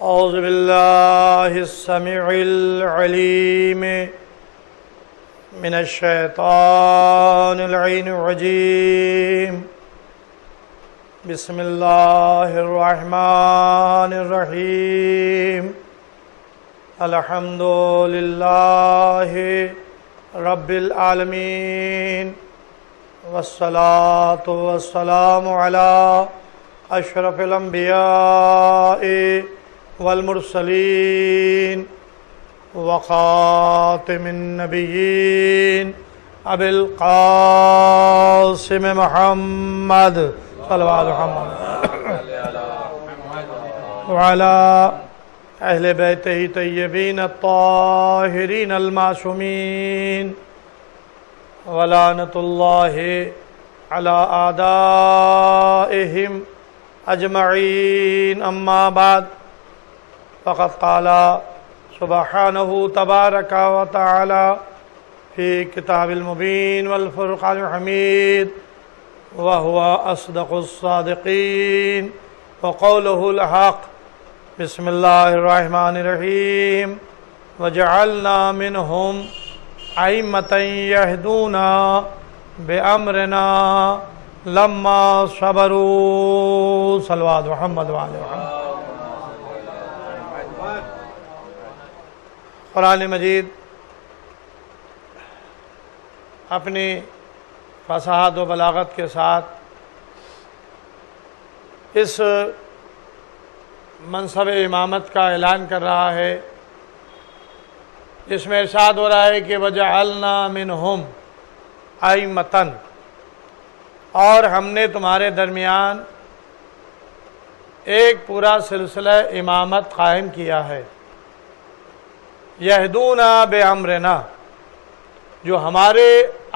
اعوذ باللہ السمیع العلیم من الشیطان اللعین الرجیم بسم اللہ الرحمن الرحیم الحمد للہ رب العالمین والصلاة والسلام علی اشرف الانبیاء والمرسلین وخاتم النبیین ابی القاسم محمد صلی اللہ علیہ وسلم وعلی اہل بیتہ طیبین الطاہرین المعصومین ولعنۃ اللہ علی اعدائہم اجمعین اما بعد فقد قال سبحانہ تبارک و تعالی فی کتاب المبین والفرقان الحمید وهو اصدق الصادقین وقولہ الحق بسم اللہ الرحمن الرحیم وجعلنا منہم ائمة يهدون بأمرنا لما صبروا صلوات محمد وعلى محمد۔ قرآن مجید اپنی فصاحت و بلاغت کے ساتھ اس منصب امامت کا اعلان کر رہا ہے، جس میں ارشاد ہو رہا ہے کہ وَجَعَلْنَا مِنْهُمْ أَئِمَّةً، اور ہم نے تمہارے درمیان ایک پورا سلسلہ امامت قائم کیا ہے، یہدون بِأَمْرِنَا، جو ہمارے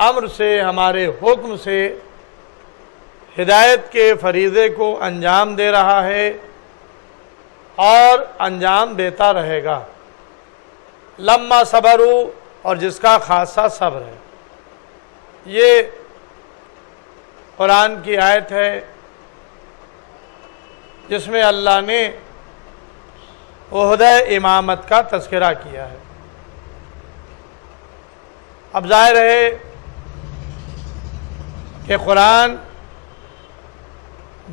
امر سے، ہمارے حکم سے ہدایت کے فریضے کو انجام دے رہا ہے اور انجام دیتا رہے گا، لما صبروا، اور جس کا خاصہ صبر ہے۔ یہ قرآن کی آیت ہے جس میں اللہ نے عہدہ امامت کا تذکرہ کیا ہے۔ اب ظاہر ہے کہ قرآن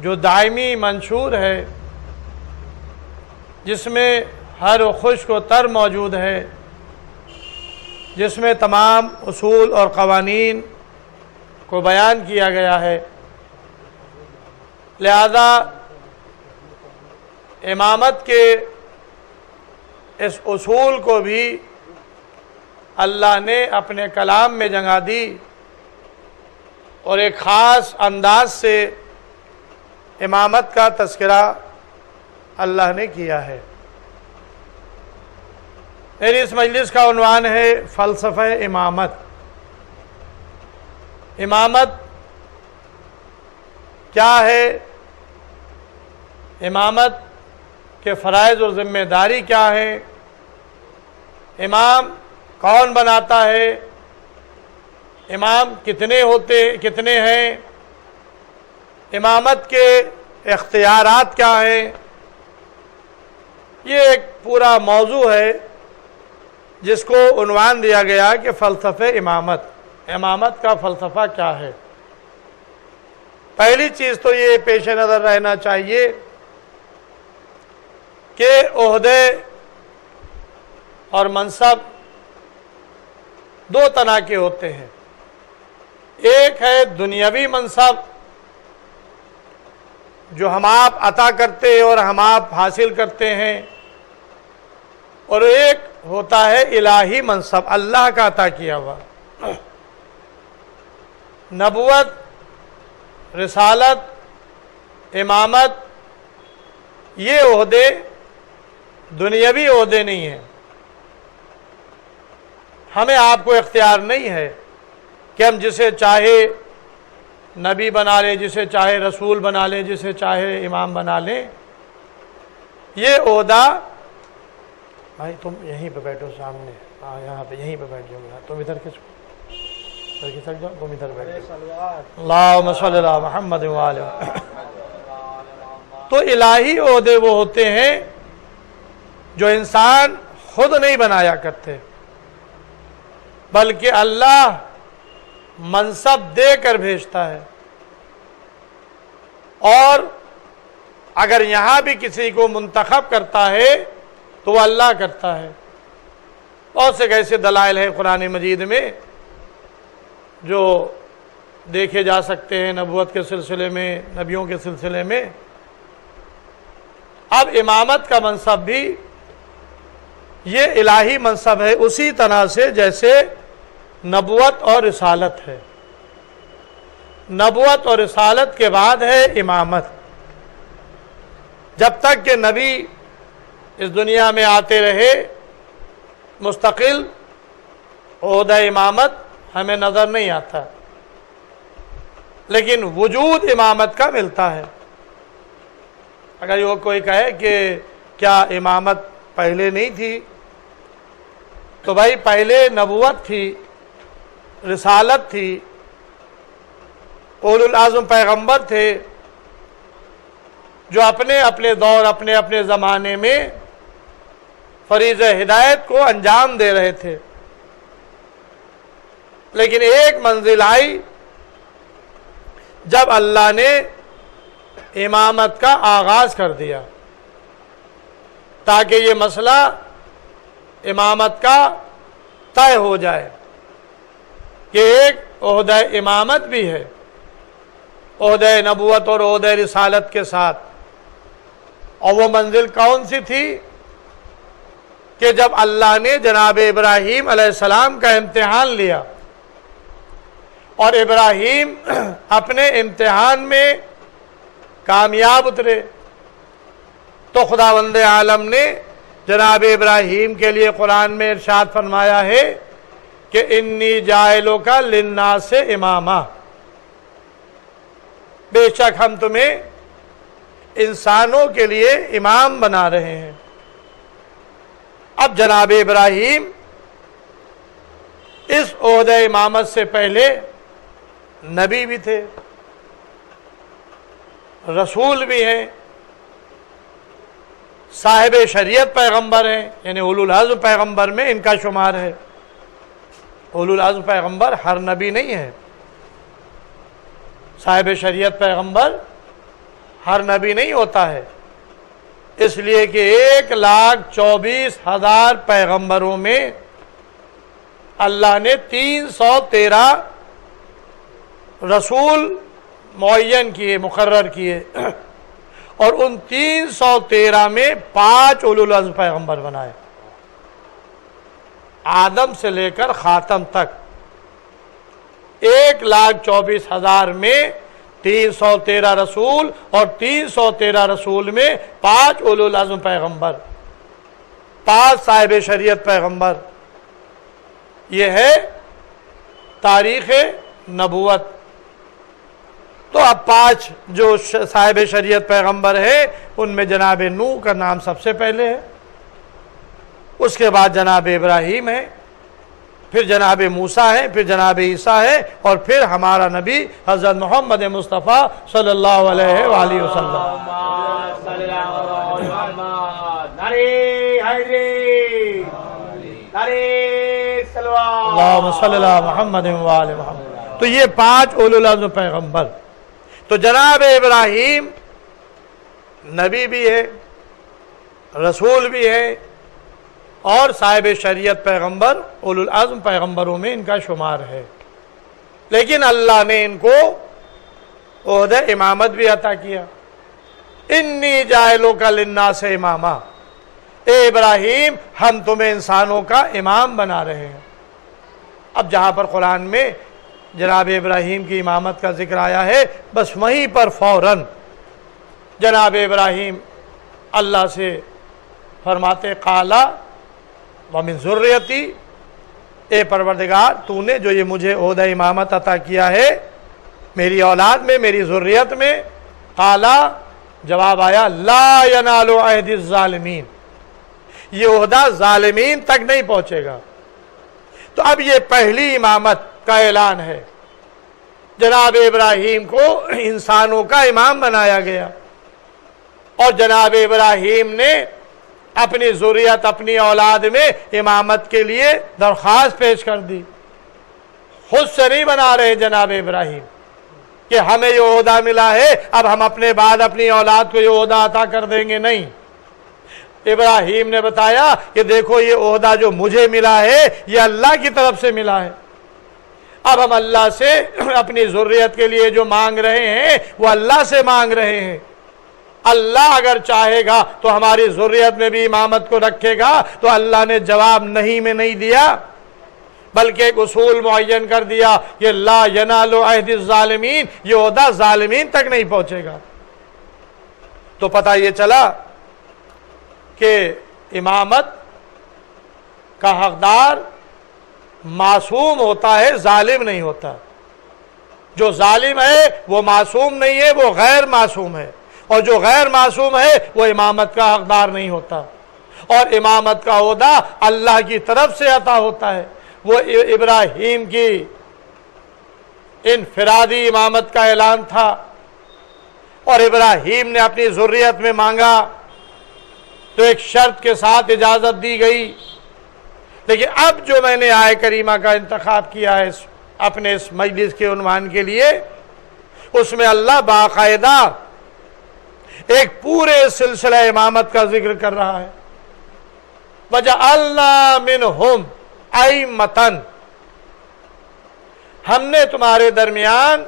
جو دائمی منشور ہے، جس میں ہر خشک و تر موجود ہے، جس میں تمام اصول اور قوانین کو بیان کیا گیا ہے، لہذا امامت کے اس اصول کو بھی اللہ نے اپنے کلام میں جگہ دی اور ایک خاص انداز سے امامت کا تذکرہ اللہ نے کیا ہے۔ میری اس مجلس کا عنوان ہے فلسفہ امامت۔ امامت کیا ہے؟ امامت کے فرائض اور ذمہ داری کیا ہے؟ امام کون بناتا ہے؟ امام کتنے ہیں؟ امامت کے اختیارات کیا ہیں؟ یہ ایک پورا موضوع ہے جس کو عنوان دیا گیا کہ فلسفہ امامت۔ امامت کا فلسفہ کیا ہے؟ پہلی چیز تو یہ پیش نظر رہنا چاہیے کہ عہدے اور منصب دو طرح کے ہوتے ہیں۔ ایک ہے دنیاوی منصب جو ہم آپ عطا کرتے ہیں اور ہم آپ حاصل کرتے ہیں، اور ایک ہوتا ہے الہی منصب، اللہ کا عطا کیا ہوا۔ نبوت، رسالت، امامت، یہ عہدے دنیاوی عہدے نہیں ہیں۔ ہمیں آپ کو اختیار نہیں ہے کہ ہم جسے چاہے نبی بنا لیں، جسے چاہے رسول بنا لیں، جسے چاہے امام بنا لیں۔ یہ عہدہ، بھائی تم یہیں پہ بیٹھو سامنے، یہاں پہ یہیں پہ بیٹھ جاؤ، تم ادھر کھسکو، ادھر کھسک جاؤ، تم ادھر بیٹھ جاؤ۔ اللہم صلی علی محمد وآلہ تو الہی عہدے وہ ہوتے ہیں جو انسان خود نہیں بنایا کرتے، بلکہ اللہ منصب دے کر بھیجتا ہے۔ اور اگر یہاں بھی کسی کو منتخب کرتا ہے تو وہ اللہ کرتا ہے۔ بہت سے ایسے دلائل ہیں قرآن مجید میں جو دیکھے جا سکتے ہیں نبوت کے سلسلے میں، نبیوں کے سلسلے میں۔ اب امامت کا منصب بھی یہ الہی منصب ہے، اسی طرح سے جیسے نبوت اور رسالت ہے۔ نبوت اور رسالت کے بعد ہے امامت۔ جب تک کہ نبی اس دنیا میں آتے رہے مستقل عہدہ امامت ہمیں نظر نہیں آتا، لیکن وجود امامت کا ملتا ہے۔ اگر یہ کوئی کہے کہ کیا امامت پہلے نہیں تھی، تو بھائی پہلے نبوت تھی، رسالت تھی، اولو العزم پیغمبر تھے جو اپنے اپنے دور، اپنے اپنے زمانے میں فریضہ ہدایت کو انجام دے رہے تھے۔ لیکن ایک منزل آئی جب اللہ نے امامت کا آغاز کر دیا، تاکہ یہ مسئلہ امامت کا طے ہو جائے کہ ایک عہدہ امامت بھی ہے، عہدہ نبوت اور عہدہ رسالت کے ساتھ۔ اور وہ منزل کون سی تھی کہ جب اللہ نے جناب ابراہیم علیہ السلام کا امتحان لیا اور ابراہیم اپنے امتحان میں کامیاب اترے، تو خداوند عالم نے جناب ابراہیم کے لیے قرآن میں ارشاد فرمایا ہے کہ انی جاعلک للناس اماما، بے شک ہم تمہیں انسانوں کے لیے امام بنا رہے ہیں۔ اب جناب ابراہیم اس عہدہ امامت سے پہلے نبی بھی تھے، رسول بھی ہیں، صاحب شریعت پیغمبر ہیں، یعنی اولو العزم پیغمبر میں ان کا شمار ہے۔ اولو العزم پیغمبر ہر نبی نہیں ہے، صاحب شریعت پیغمبر ہر نبی نہیں ہوتا ہے، اس لیے کہ 1,24,000 پیغمبروں میں اللہ نے 313 رسول معین کیے، مقرر کیے، اور ان 313 میں 5 اولو العزم پیغمبر بنائے، آدم سے لے کر خاتم تک 1,24,000 میں 313 رسول، اور 313 رسول میں 5 اولو العزم پیغمبر، 5 صاحب شریعت پیغمبر۔ یہ ہے تاریخ نبوت۔ تو اب 5 جو صاحب شریعت پیغمبر ہیں ان میں جناب نوح کا نام سب سے پہلے ہے، اس کے بعد جناب ابراہیم ہے، پھر جناب موسیٰ ہے، پھر جناب عیسیٰ ہے، اور پھر ہمارا نبی حضرت محمد مصطفیٰ صلی اللہ علیہ وآلہ وسلم۔ اللہم صلی اللہ محمد وآلہ محمد۔ تو یہ 5 اولو العزم پیغمبر۔ تو جناب ابراہیم نبی بھی ہے، رسول بھی ہے، اور صاحب شریعت پیغمبر اولو العزم پیغمبروں میں ان کا شمار ہے، لیکن اللہ نے ان کو عہدہ امامت بھی عطا کیا۔ انی جاعلک للناس اماما، اے ابراہیم ہم تمہیں انسانوں کا امام بنا رہے ہیں۔ اب جہاں پر قرآن میں جناب ابراہیم کی امامت کا ذکر آیا ہے، بس وہیں پر فوراً جناب ابراہیم اللہ سے فرماتے قالا وَمِن ذُرِّيَّتِي، اے پروردگار تو نے جو یہ مجھے عہدہ امامت عطا کیا ہے میری اولاد میں، میری ذریت میں، قالا جواب آیا لا ینال عہد الظالمین، یہ عہدہ ظالمین تک نہیں پہنچے گا۔ تو اب یہ پہلی امامت کا اعلان ہے، جناب ابراہیم کو انسانوں کا امام بنایا گیا۔ اور جناب ابراہیم نے اپنی ذریت اپنی اولاد میں امامت کے لیے درخواست پیش کر دی. خود سے نہیں بنا رہے جناب ابراہیم کہ ہمیں یہ عہدہ ملا ہے اب ہم اپنے بعد اپنی اولاد کو یہ عہدہ عطا کر دیں گے، نہیں. ابراہیم نے بتایا کہ دیکھو یہ عہدہ جو مجھے ملا ہے یہ اللہ کی طرف سے ملا ہے. اب ہم اللہ سے اپنی ذریت کے لیے جو مانگ رہے ہیں وہ اللہ سے مانگ رہے ہیں. اللہ اگر چاہے گا تو ہماری ذریت میں بھی امامت کو رکھے گا. تو اللہ نے جواب نہیں میں نہیں دیا، بلکہ ایک اصول معین کر دیا کہ لا ینال عہد الظالمین، یہ عہدہ ظالمین تک نہیں پہنچے گا. تو پتہ یہ چلا کہ امامت کا حقدار معصوم ہوتا ہے، ظالم نہیں ہوتا. جو ظالم ہے وہ معصوم نہیں ہے، وہ غیر معصوم ہے، اور جو غیر معصوم ہے وہ امامت کا حقدار نہیں ہوتا. اور امامت کا عہدہ اللہ کی طرف سے عطا ہوتا ہے. وہ ابراہیم کی انفرادی امامت کا اعلان تھا، اور ابراہیم نے اپنی ذریت میں مانگا تو ایک شرط کے ساتھ اجازت دی گئی. لیکن اب جو میں نے آیہ کریمہ کا انتخاب کیا ہے اپنے اس مجلس کے عنوان کے لیے، اس میں اللہ باقاعدہ ایک پورے سلسلہ امامت کا ذکر کر رہا ہے. وَجَعَلْنَا مِنْهُمْ أَئِمَّةً، ہم نے تمہارے درمیان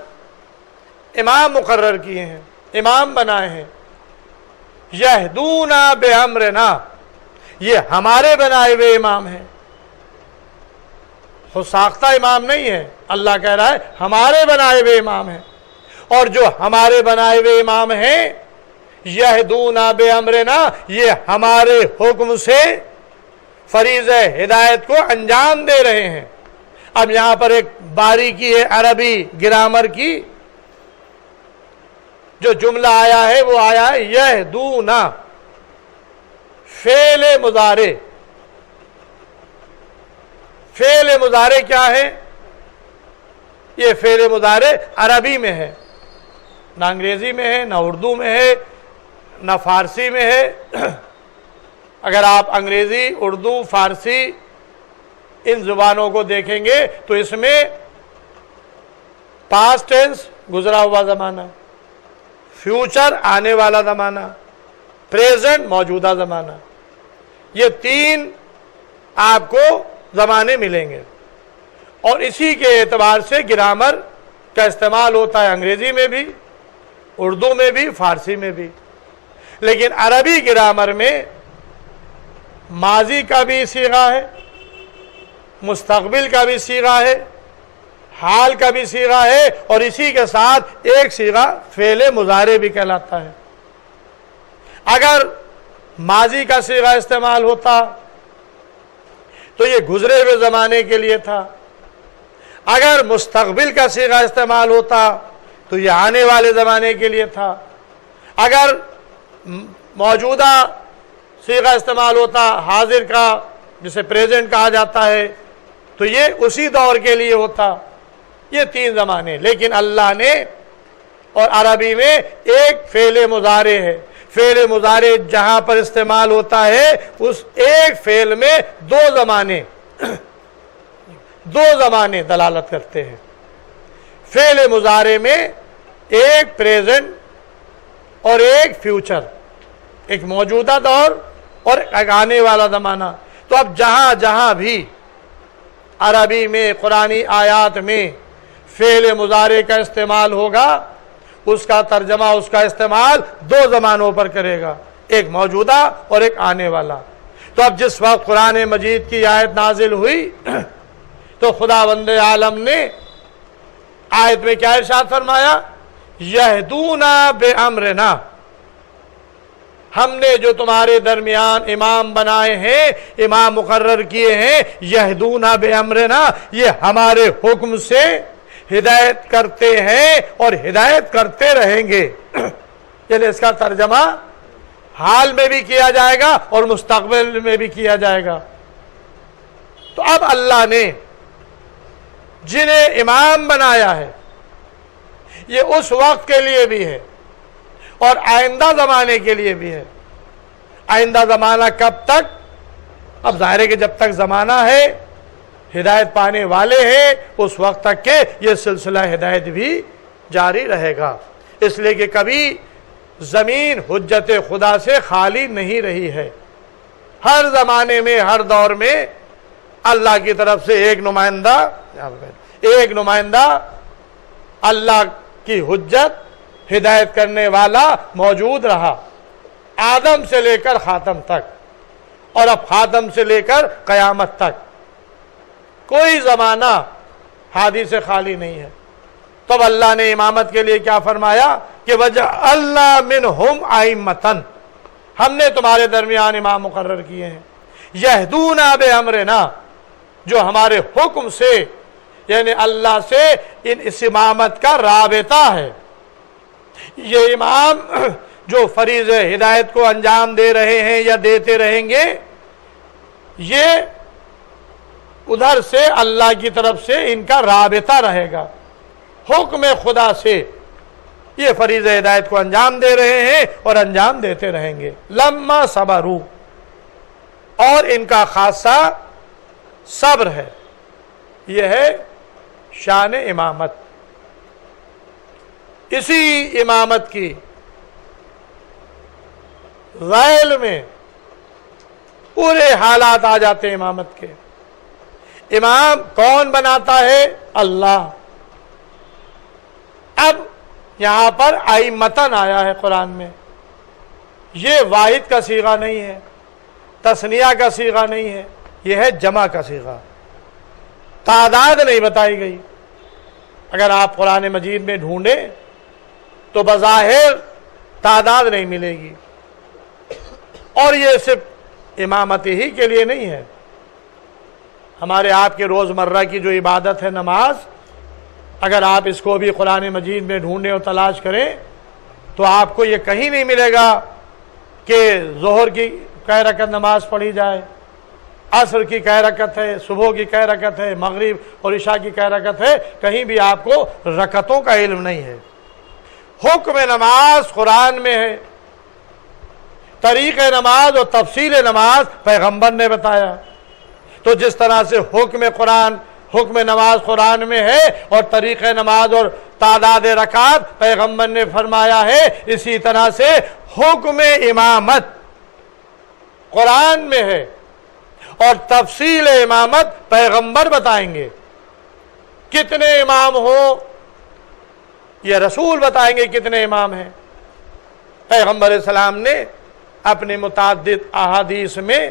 امام مقرر کیے ہیں، امام بنائے ہیں. یہدونا بِأَمْرِنَا، یہ ہمارے بنائے ہوئے امام ہیں، خود ساختہ امام نہیں ہے. اللہ کہہ رہا ہے ہمارے بنائے ہوئے امام ہیں. اور جو ہمارے بنائے ہوئے امام ہیں یہدونا بِأَمْرِنَا، یہ ہمارے حکم سے فریضہ ہدایت کو انجام دے رہے ہیں. اب یہاں پر ایک باریکی ہے عربی گرامر کی. جو جملہ آیا ہے وہ آیا ہے یہدونا، فعل مضارع. فعل مضارع کیا ہے؟ یہ فعل مضارع عربی میں ہے، نہ انگریزی میں ہے، نہ اردو میں ہے، نہ فارسی میں ہے. اگر آپ انگریزی، اردو، فارسی ان زبانوں کو دیکھیں گے تو اس میں پاسٹ ٹینس گزرا ہوا زمانہ، فیوچر آنے والا زمانہ، پریزنٹ موجودہ زمانہ، یہ تین آپ کو زمانے ملیں گے. اور اسی کے اعتبار سے گرامر کا استعمال ہوتا ہے انگریزی میں بھی، اردو میں بھی، فارسی میں بھی. لیکن عربی گرامر میں ماضی کا بھی صیغہ ہے، مستقبل کا بھی صیغہ ہے، حال کا بھی صیغہ ہے، اور اسی کے ساتھ ایک صیغہ فعل مضارع بھی کہلاتا ہے. اگر ماضی کا صیغہ استعمال ہوتا تو یہ گزرے ہوئے زمانے کے لیے تھا. اگر مستقبل کا صیغہ استعمال ہوتا تو یہ آنے والے زمانے کے لیے تھا. اگر موجودہ صیغہ استعمال ہوتا حاضر کا، جسے پریزنٹ کہا جاتا ہے، تو یہ اسی دور کے لیے ہوتا. یہ تین زمانے. لیکن اللہ نے، اور عربی میں ایک فعل مضارع ہے. فعل مضارع جہاں پر استعمال ہوتا ہے اس ایک فعل میں دو زمانے دلالت کرتے ہیں. فعل مضارع میں ایک پریزنٹ اور ایک فیوچر، ایک موجودہ دور اور ایک آنے والا زمانہ. تو اب جہاں جہاں بھی عربی میں قرآنی آیات میں فعل مضارع کا استعمال ہوگا اس کا ترجمہ، اس کا استعمال دو زمانوں پر کرے گا، ایک موجودہ اور ایک آنے والا. تو اب جس وقت قرآن مجید کی آیت نازل ہوئی تو خداوند عالم نے آیت میں کیا ارشاد فرمایا؟ یہدونا بِأَمْرِنَا، ہم نے جو تمہارے درمیان امام بنائے ہیں، امام مقرر کیے ہیں، یہدونا بِأَمْرِنَا، یہ ہمارے حکم سے ہدایت کرتے ہیں اور ہدایت کرتے رہیں گے. یعنی اس کا ترجمہ حال میں بھی کیا جائے گا اور مستقبل میں بھی کیا جائے گا. تو اب اللہ نے جنہیں امام بنایا ہے یہ اس وقت کے لیے بھی ہے اور آئندہ زمانے کے لیے بھی ہے۔ آئندہ زمانہ کب تک؟ اب ظاہر ہے کہ جب تک زمانہ ہے، ہدایت پانے والے ہیں، اس وقت تک کہ یہ سلسلہ ہدایت بھی جاری رہے گا۔ اس لیے کہ کبھی زمین حجت خدا سے خالی نہیں رہی ہے۔ ہر زمانے میں، ہر دور میں اللہ کی طرف سے ایک نمائندہ اللہ کی حجت ہدایت کرنے والا موجود رہا، آدم سے لے کر خاتم تک، اور اب خاتم سے لے کر قیامت تک کوئی زمانہ ہادی سے خالی نہیں ہے۔ تب اللہ نے امامت کے لیے کیا فرمایا کہ وَجَعَلْنَا مِنْهُمْ أَئِمَّةً، ہم نے تمہارے درمیان امام مقرر کیے ہیں، يَهْدُونَ بِأَمْرِنَا، جو ہمارے حکم سے، یعنی اللہ سے اس امامت کا رابطہ ہے۔ یہ امام جو فریض ہدایت کو انجام دے رہے ہیں یا دیتے رہیں گے، یہ ادھر سے اللہ کی طرف سے ان کا رابطہ رہے گا، حکم خدا سے یہ فریض ہدایت کو انجام دے رہے ہیں اور انجام دیتے رہیں گے۔ لما صبروا، اور ان کا خاصہ صبر ہے۔ یہ ہے شان امامت۔ اسی امامت کی ذیل میں پورے حالات آ جاتے ہیں امامت کے۔ امام کون بناتا ہے؟ اللہ۔ اب یہاں پر ائمتن آیا ہے قرآن میں، یہ واحد کا صیغہ نہیں ہے، تثنیہ کا صیغہ نہیں ہے، یہ ہے جمع کا صیغہ۔ تعداد نہیں بتائی گئی۔ اگر آپ قرآن مجید میں ڈھونڈیں تو بظاہر تعداد نہیں ملے گی، اور یہ صرف امامت ہی کے لیے نہیں ہے۔ ہمارے آپ کے روزمرہ کی جو عبادت ہے نماز، اگر آپ اس کو بھی قرآن مجید میں ڈھونڈیں اور تلاش کریں تو آپ کو یہ کہیں نہیں ملے گا کہ ظہر کی کئی رکعت نماز پڑھی جائے، عصر کی کئی رکعت ہے، صبح کی کئی رکعت ہے، مغرب اور عشاء کی کئی رکعت ہے، کہیں بھی آپ کو رکعتوں کا علم نہیں ہے۔ حکم نماز قرآن میں ہے، طریق نماز اور تفصیل نماز پیغمبر نے بتایا۔ تو جس طرح سے حکم نماز قرآن میں ہے اور طریق نماز اور تعداد رکعت پیغمبر نے فرمایا ہے، اسی طرح سے حکم امامت قرآن میں ہے اور تفصیل امامت پیغمبر بتائیں گے۔ کتنے امام ہوں یہ رسول بتائیں گے کتنے امام ہیں۔ پیغمبر علیہ السلام نے اپنے متعدد احادیث میں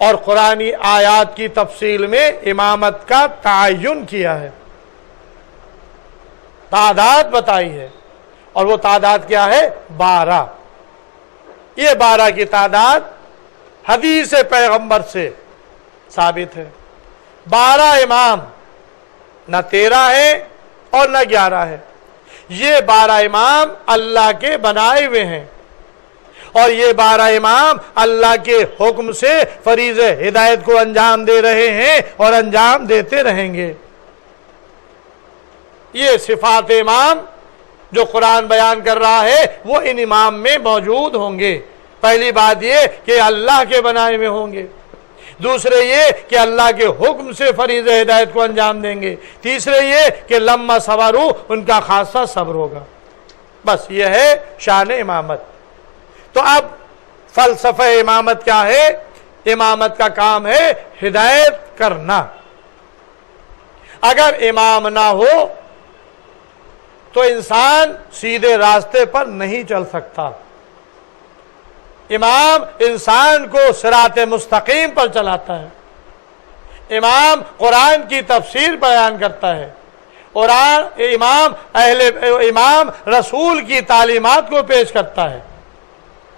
اور قرآنی آیات کی تفصیل میں امامت کا تعین کیا ہے، تعداد بتائی ہے، اور وہ تعداد کیا ہے؟ 12۔ یہ 12 کی تعداد حدیث پیغمبر سے ثابت ہے۔ 12 امام، نہ 13 ہے اور نہ 11 ہے، یہ 12 امام اللہ کے بنائے ہوئے ہیں، اور یہ 12 امام اللہ کے حکم سے فریض ہدایت کو انجام دے رہے ہیں اور انجام دیتے رہیں گے۔ یہ صفات امام جو قرآن بیان کر رہا ہے وہ ان امام میں موجود ہوں گے۔ پہلی بات یہ کہ اللہ کے بنائے ہوئے ہوں گے، دوسرے یہ کہ اللہ کے حکم سے فریض ہدایت کو انجام دیں گے، تیسرے یہ کہ لما صبروا، ان کا خاصہ صبر ہوگا۔ بس یہ ہے شان امامت۔ تو اب فلسفہ امامت کیا ہے؟ امامت کا کام ہے ہدایت کرنا۔ اگر امام نہ ہو تو انسان سیدھے راستے پر نہیں چل سکتا۔ امام انسان کو صراط مستقیم پر چلاتا ہے، امام قرآن کی تفسیر بیان کرتا ہے، اور امام رسول کی تعلیمات کو پیش کرتا ہے،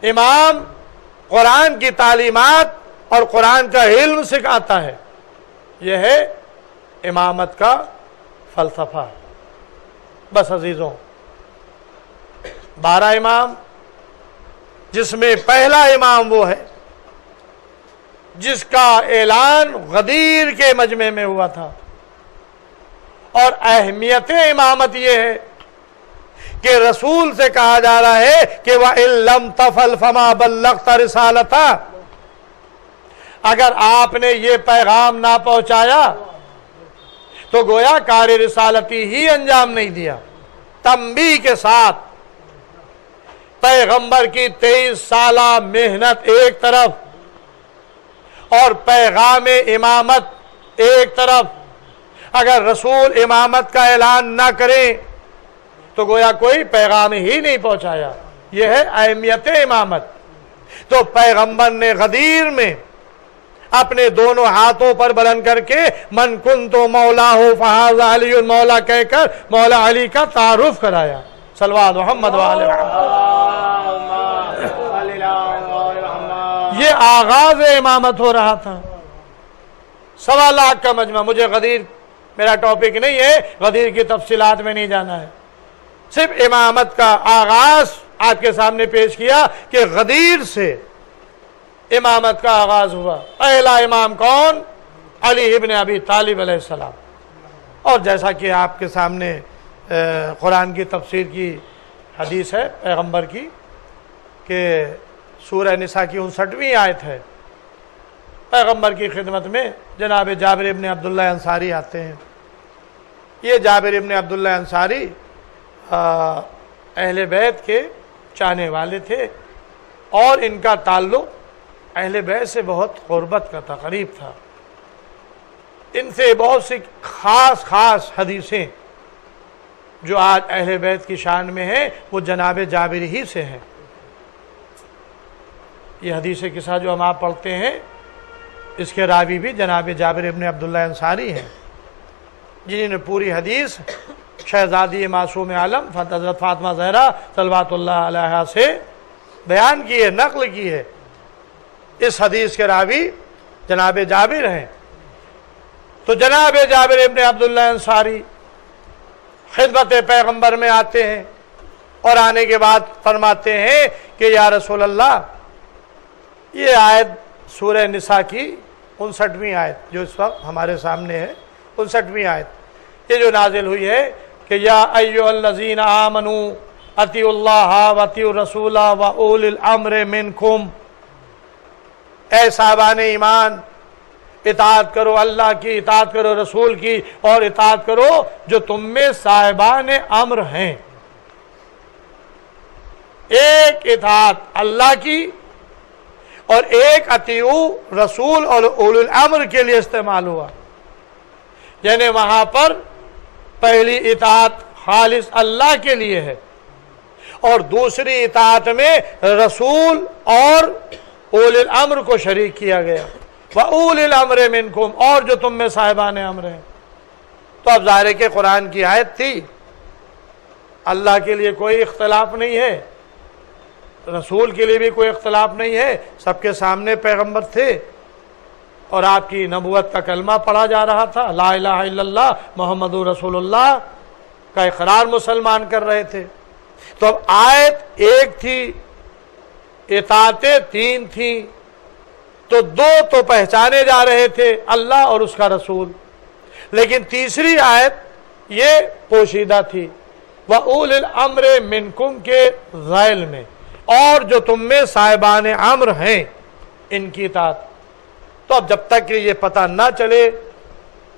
امام قرآن کی تعلیمات اور قرآن کا علم سکھاتا ہے۔ یہ ہے امامت کا فلسفہ۔ بس عزیزوں، 12 امام، جس میں پہلا امام وہ ہے جس کا اعلان غدیر کے مجمع میں ہوا تھا، اور اہمیت امامت یہ ہے کہ رسول سے کہا جا رہا ہے کہ وَإِن لَمْ تَفْعَلْ فَمَا بَلَّغْتَ رِسَالَتَهُ، اگر آپ نے یہ پیغام نہ پہنچایا تو گویا کار رسالتی ہی انجام نہیں دیا۔ تنبیہ کے ساتھ پیغمبر کی 23 سالہ محنت ایک طرف اور پیغام امامت ایک طرف، اگر رسول امامت کا اعلان نہ کریں تو گویا کوئی پیغام ہی نہیں پہنچایا۔ یہ ہے اہمیت امامت۔ تو پیغمبر نے غدیر میں اپنے دونوں ہاتھوں پر بلند کر کے من کنت مولا ہو فہذا علی المولا کہہ کر مولا علی کا تعارف کرایا۔ صلوات محمد وعلی محمد۔ یہ آغاز امامت ہو رہا تھا۔ 1.25 لاکھ کا مجمع، مجھے غدیر میرا ٹاپک نہیں ہے، غدیر کی تفصیلات میں نہیں جانا ہے، صرف امامت کا آغاز آپ کے سامنے پیش کیا کہ غدیر سے امامت کا آغاز ہوا۔ پہلا امام کون؟ علی ابن ابی طالب علیہ السلام۔ اور جیسا کہ آپ کے سامنے قرآن کی تفسیر کی حدیث ہے پیغمبر کی کہ سورہ نساء کی 59ویں آیت ہے، پیغمبر کی خدمت میں جناب جابر ابن عبداللہ انصاری آتے ہیں۔ یہ جابر ابن عبداللہ انصاری اہل بیت کے چاہنے والے تھے اور ان کا تعلق اہل بیت سے بہت قربت کا تھا، قریب تھا۔ ان سے بہت سی خاص حدیثیں جو آج اہل بیت کی شان میں ہیں وہ جناب جابر ہی سے ہیں۔ یہ حدیث قصہ جو ہم آپ پڑھتے ہیں اس کے راوی بھی جناب جابر ابن عبداللہ انصاری ہیں، جنہوں نے پوری حدیث شہزادی معصوم عالم حضرت فاطمہ زہرا صلوات اللہ علیہا سے بیان کی ہے، نقل کی ہے۔ اس حدیث کے راوی جناب جابر ہیں۔ تو جناب جابر ابن عبداللہ انصاری خدمت پیغمبر میں آتے ہیں اور آنے کے بعد فرماتے ہیں کہ یا رسول اللہ، یہ آیت سورہ نساء کی 59ویں آیت جو اس وقت ہمارے سامنے ہے، 59ویں آیت یہ جو نازل ہوئی ہے کہ یا ایھا الذین آمنوا اطیعوا اللہ واطیعوا الرسول واولی الامر منکم، اے صاحبان ایمان اطاعت کرو اللہ کی، اطاعت کرو رسول کی، اور اطاعت کرو جو تم میں صاحبان امر ہیں۔ ایک اطاعت اللہ کی اور ایک اطیعوا رسول اور اولی الامر کے لیے استعمال ہوا، یعنی وہاں پر پہلی اطاعت خالص اللہ کے لیے ہے اور دوسری اطاعت میں رسول اور اولی الامر کو شریک کیا گیا۔ وَأُولِي الْأَمْرِ مِنْكُمْ، اور جو تم میں صاحبان امر ہیں۔ تو اب ظاہر ہے کہ قرآن کی آیت تھی، اللہ کے لیے کوئی اختلاف نہیں ہے، رسول کے لیے بھی کوئی اختلاف نہیں ہے، سب کے سامنے پیغمبر تھے اور آپ کی نبوت کا کلمہ پڑھا جا رہا تھا، لا الہ الا اللہ محمد رسول اللہ کا اقرار مسلمان کر رہے تھے۔ تو اب آیت ایک تھی، اطاعتیں 3 تھیں، تو 2 تو پہچانے جا رہے تھے، اللہ اور اس کا رسول، لیکن تیسری آیت یہ پوشیدہ تھی، وَأُولِي الْأَمْرِ مِنْكُمْ کے ذیل میں، اور جو تم میں صاحبان امر ہیں ان کی اطاعت۔ تو اب جب تک کہ یہ پتہ نہ چلے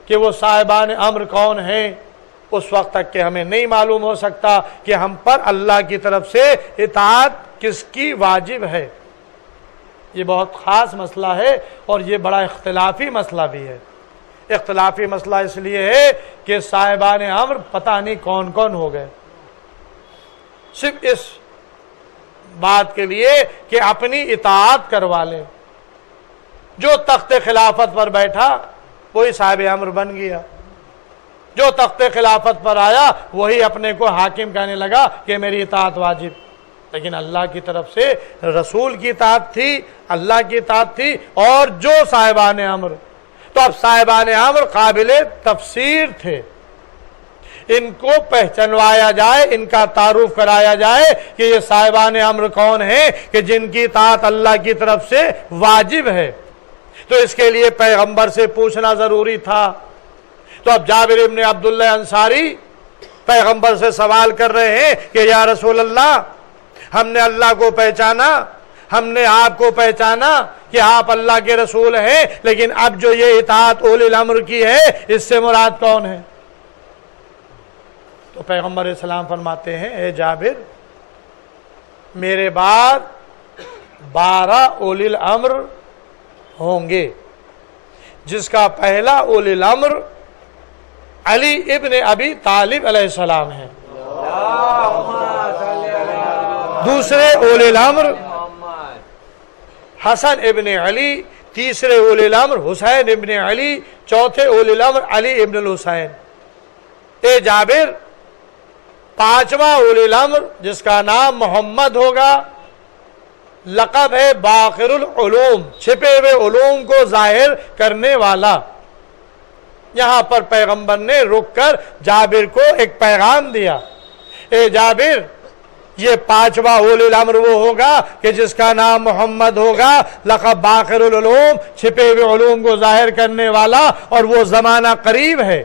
کہ وہ صاحبان امر کون ہیں، اس وقت تک کہ ہمیں نہیں معلوم ہو سکتا کہ ہم پر اللہ کی طرف سے اطاعت کس کی واجب ہے۔ یہ بہت خاص مسئلہ ہے اور یہ بڑا اختلافی مسئلہ بھی ہے۔ اختلافی مسئلہ اس لیے ہے کہ صاحبان امر پتہ نہیں کون کون ہو گئے، صرف اس بات کے لیے کہ اپنی اطاعت کروا لیں۔ جو تخت خلافت پر بیٹھا وہی صاحب امر بن گیا، جو تخت خلافت پر آیا وہی اپنے کو حاکم کہنے لگا کہ میری اطاعت واجب، لیکن اللہ کی طرف سے رسول کی اطاعت تھی، اللہ کی اطاعت تھی، اور جو صاحبان امر، تو اب صاحبان امر قابل تفسیر تھے، ان کو پہچنوایا جائے، ان کا تعارف کرایا جائے کہ یہ صاحبان امر کون ہیں کہ جن کی اطاعت اللہ کی طرف سے واجب ہے۔ تو اس کے لیے پیغمبر سے پوچھنا ضروری تھا۔ تو اب جابر ابن عبداللہ انصاری پیغمبر سے سوال کر رہے ہیں کہ یا رسول اللہ، ہم نے اللہ کو پہچانا، ہم نے آپ کو پہچانا کہ آپ اللہ کے رسول ہیں، لیکن اب جو یہ اطاعت اولی الامر کی ہے اس سے مراد کون ہے؟ تو پیغمبر علیہ السلام فرماتے ہیں اے جابر، میرے بعد 12 اولی الامر ہوں گے، جس کا پہلا اولی الامر علی ابن ابی طالب علیہ السلام ہے، دوسرے اولی الامر حسن ابن علی، تیسرے اولی الامر حسین ابن علی، چوتھے اولی الامر علی ابن الحسین۔ اے جابر، 5واں اولی الامر جس کا نام محمد ہوگا، لقب ہے باخر العلوم، چھپے ہوئے علوم کو ظاہر کرنے والا۔ یہاں پر پیغمبر نے رک کر جابر کو ایک پیغام دیا، اے جابر، یہ 5واں اولی الامر وہ ہوگا کہ جس کا نام محمد ہوگا، لقب باخر العلوم، چھپے ہوئے علوم کو ظاہر کرنے والا، اور وہ زمانہ قریب ہے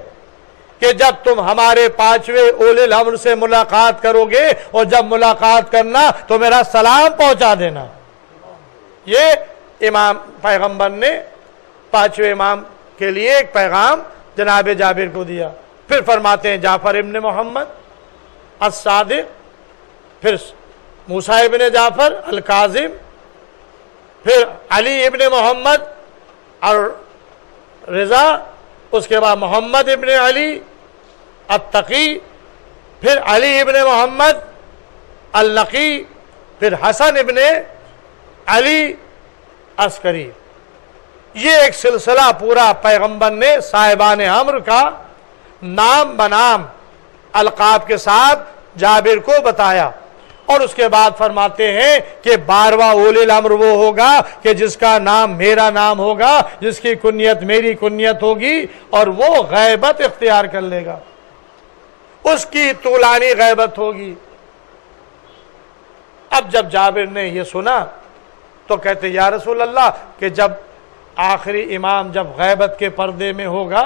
کہ جب تم ہمارے 5ویں اولی الامر سے ملاقات کرو گے، اور جب ملاقات کرنا تو میرا سلام پہنچا دینا۔ یہ امام پیغمبر نے 5ویں امام کے لیے ایک پیغام جناب جابر کو دیا۔ پھر فرماتے ہیں جعفر ابن محمد الصادق، پھر موسیٰ ابن جعفر الکاظم، پھر علی ابن محمد اور رضا، اس کے بعد محمد ابن علی التقی، پھر علی ابن محمد النقی، پھر حسن ابن علی عسکری۔ یہ ایک سلسلہ پورا پیغمبر نے صاحبان امر کا نام بنام القاب کے ساتھ جابر کو بتایا، اور اس کے بعد فرماتے ہیں کہ 12واں اولی الامر وہ ہوگا کہ جس کا نام میرا نام ہوگا، جس کی کنیت میری کنیت ہوگی، اور وہ غیبت اختیار کر لے گا، اس کی طولانی غیبت ہوگی۔ اب جب جابر نے یہ سنا تو کہتے یا رسول اللہ کہ جب آخری امام جب غیبت کے پردے میں ہوگا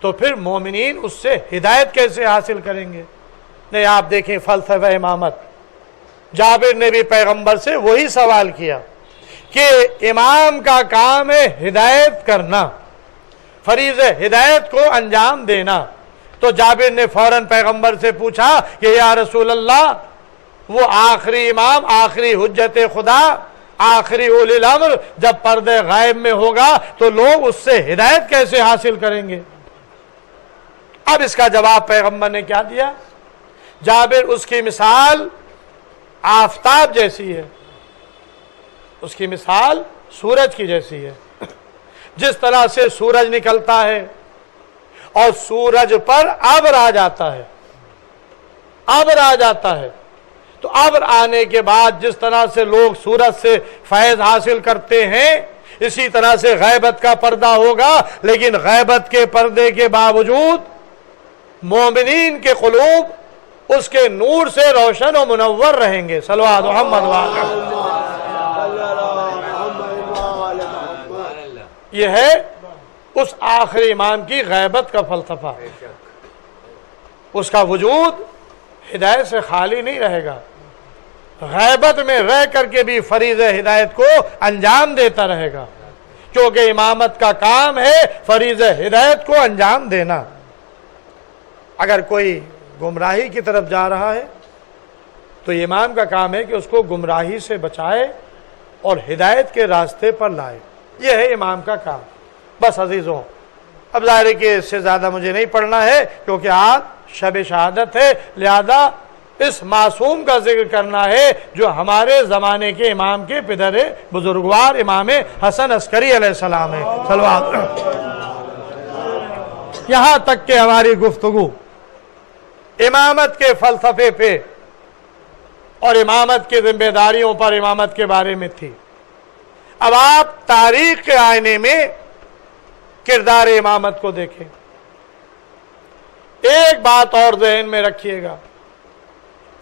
تو پھر مومنین اس سے ہدایت کیسے حاصل کریں گے؟ نہیں، آپ دیکھیں فلسفہ امامت، جابر نے بھی پیغمبر سے وہی سوال کیا کہ امام کا کام ہے ہدایت کرنا، فریض ہدایت کو انجام دینا۔ تو جابر نے فوراً پیغمبر سے پوچھا کہ یا رسول اللہ، وہ آخری امام، آخری حجت خدا، آخری اولی الامر جب پردے غائب میں ہوگا تو لوگ اس سے ہدایت کیسے حاصل کریں گے؟ اب اس کا جواب پیغمبر نے کیا دیا؟ جابر، اس کی مثال آفتاب جیسی ہے، اس کی مثال سورج کی جیسی ہے۔ جس طرح سے سورج نکلتا ہے اور سورج پر ابر آ جاتا ہے، ابر آ جاتا ہے، تو ابر آنے کے بعد جس طرح سے لوگ سورج سے فیض حاصل کرتے ہیں، اسی طرح سے غیبت کا پردہ ہوگا، لیکن غیبت کے پردے کے باوجود مومنین کے قلوب اس کے نور سے روشن و منور رہیں گے۔ صلوات محمد یہ ہے اس آخری امام کی غیبت کا فلسفہ۔ اس کا وجود ہدایت سے خالی نہیں رہے گا، غیبت میں رہ کر کے بھی فریض ہدایت کو انجام دیتا رہے گا، کیونکہ امامت کا کام ہے فریض ہدایت کو انجام دینا۔ اگر کوئی گمراہی کی طرف جا رہا ہے تو امام کا کام ہے کہ اس کو گمراہی سے بچائے اور ہدایت کے راستے پر لائے، یہ ہے امام کا کام۔ بس عزیزوں، اب ظاہر ہے کہ اس سے زیادہ مجھے نہیں پڑھنا ہے کیونکہ آج شب شہادت ہے، لہذا اس معصوم کا ذکر کرنا ہے جو ہمارے زمانے کے امام کے پدر بزرگوار امام حسن عسکری علیہ السلام ہے۔ صلوات۔ یہاں تک کہ ہماری گفتگو امامت کے فلسفے پہ اور امامت کی ذمہ داریوں پر امامت کے بارے میں تھی۔ اب آپ تاریخ کے آئینے میں کردار امامت کو دیکھیں۔ ایک بات اور ذہن میں رکھیے گا،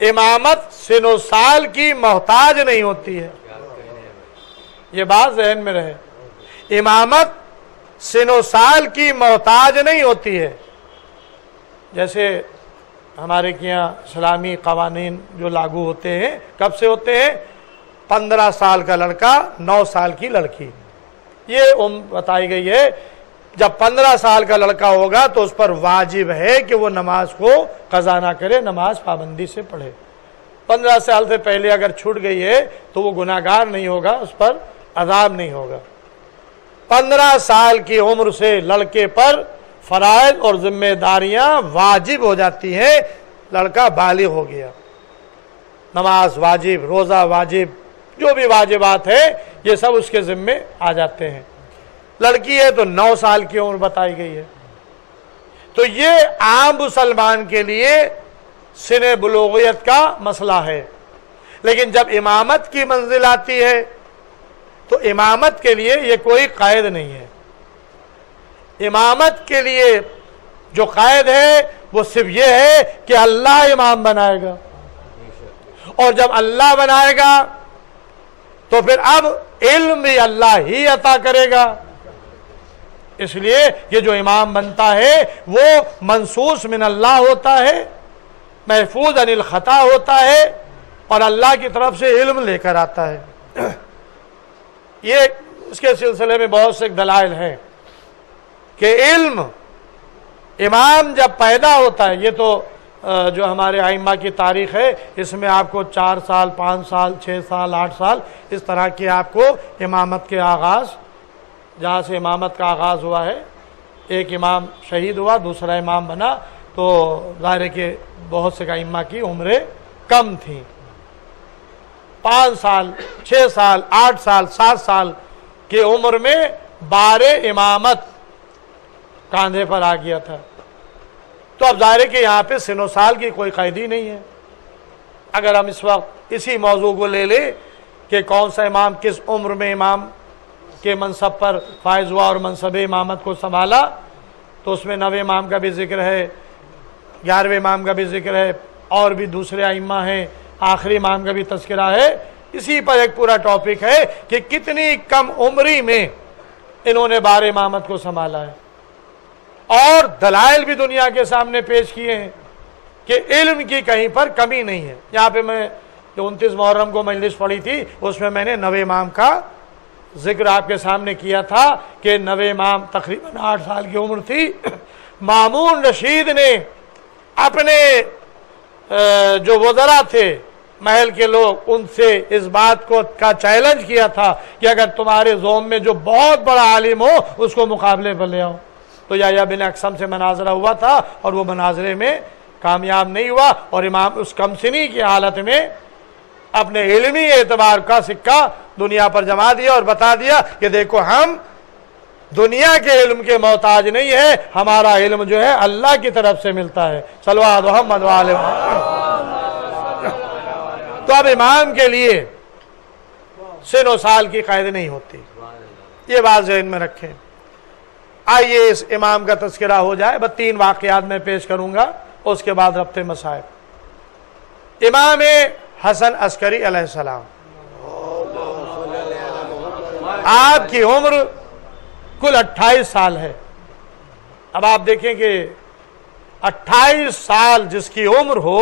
امامت سن و سال کی محتاج نہیں ہوتی ہے، یہ بات ذہن میں رہے۔ امامت سن و سال کی محتاج نہیں ہوتی ہے، جیسے ہمارے یہاں اسلامی قوانین جو لاگو ہوتے ہیں کب سے ہوتے ہیں؟ 15 سال کا لڑکا 9 سال کی لڑکی، یہ عمر بتائی گئی ہے۔ جب 15 سال کا لڑکا ہوگا تو اس پر واجب ہے کہ وہ نماز کو قضا نہ کرے، نماز پابندی سے پڑھے۔ 15 سال سے پہلے اگر چھوٹ گئی ہے تو وہ گناہگار نہیں ہوگا، اس پر عذاب نہیں ہوگا۔ 15 سال کی عمر سے لڑکے پر فرائض اور ذمہ داریاں واجب ہو جاتی ہیں، لڑکا بالغ ہو گیا، نماز واجب، روزہ واجب، جو بھی واجبات ہیں یہ سب اس کے ذمے آ جاتے ہیں۔ لڑکی ہے تو 9 سال کی عمر بتائی گئی ہے۔ تو یہ عام مسلمان کے لیے سن بلوغیت کا مسئلہ ہے، لیکن جب امامت کی منزل آتی ہے تو امامت کے لیے یہ کوئی قائد نہیں ہے۔ امامت کے لیے جو قائد ہے وہ صرف یہ ہے کہ اللہ امام بنائے گا، اور جب اللہ بنائے گا تو پھر اب علم بھی اللہ ہی عطا کرے گا۔ اس لیے یہ جو امام بنتا ہے وہ منصوص من اللہ ہوتا ہے، محفوظ عن الخطا ہوتا ہے، اور اللہ کی طرف سے علم لے کر آتا ہے۔ یہ اس کے سلسلے میں بہت سے دلائل ہیں کہ علم، امام جب پیدا ہوتا ہے، یہ تو جو ہمارے ائمہ کی تاریخ ہے اس میں آپ کو 4 سال 5 سال 6 سال 8 سال اس طرح کی آپ کو امامت کے آغاز، جہاں سے امامت کا آغاز ہوا ہے، ایک امام شہید ہوا، دوسرا امام بنا، تو ظاہر ہے کہ بہت سے ائمہ کی عمریں کم تھیں، 5 سال 6 سال 8 سال 7 سال کی عمر میں بار امامت کاندھے پر آ گیا تھا۔ تو اب ظاہر ہے کہ یہاں پہ سن و سال کی کوئی قیدی نہیں ہے۔ اگر ہم اس وقت اسی موضوع کو لے لیں کہ کون سا امام کس عمر میں امام کے منصب پر فائز ہوا اور منصب امامت کو سنبھالا، تو اس میں 9ویں امام کا بھی ذکر ہے، 11ویں امام کا بھی ذکر ہے، اور بھی دوسرے ائمہ ہیں، آخری امام کا بھی تذکرہ ہے۔ اسی پر ایک پورا ٹاپک ہے کہ کتنی کم عمری میں انہوں نے بار امامت کو سنبھالا ہے، اور دلائل بھی دنیا کے سامنے پیش کیے ہیں کہ علم کی کہیں پر کمی نہیں ہے۔ یہاں پہ میں جو 29 محرم کو مجلس پڑھی تھی اس میں نے 9ویں امام کا ذکر آپ کے سامنے کیا تھا کہ 9ویں امام تقریباً 8 سال کی عمر تھی۔ مامون رشید نے اپنے جو وزراء تھے محل کے لوگ، ان سے اس بات کو کا چیلنج کیا تھا کہ اگر تمہارے زوم میں جو بہت بڑا عالم ہو اس کو مقابلے پر لے آؤ۔ تو یحییٰ بن اقسم سے مناظرہ ہوا تھا اور وہ مناظرے میں کامیاب نہیں ہوا، اور امام اس کم سنی کی حالت میں اپنے علمی اعتبار کا سکہ دنیا پر جما دیا اور بتا دیا کہ دیکھو ہم دنیا کے علم کے محتاج نہیں ہے، ہمارا علم جو ہے اللہ کی طرف سے ملتا ہے۔ صلوات محمد وآل محمد۔ تو اب امام کے لیے سن و سال کی قید نہیں ہوتی، یہ بات ذہن میں رکھیں۔ آئیے اس امام کا تذکرہ ہو جائے، بس 3 واقعات میں پیش کروں گا، اس کے بعد ربط مصائب۔ امام حسن عسکری علیہ السلام، آپ کی عمر کل 28 سال ہے۔ اب آپ دیکھیں کہ 28 سال جس کی عمر ہو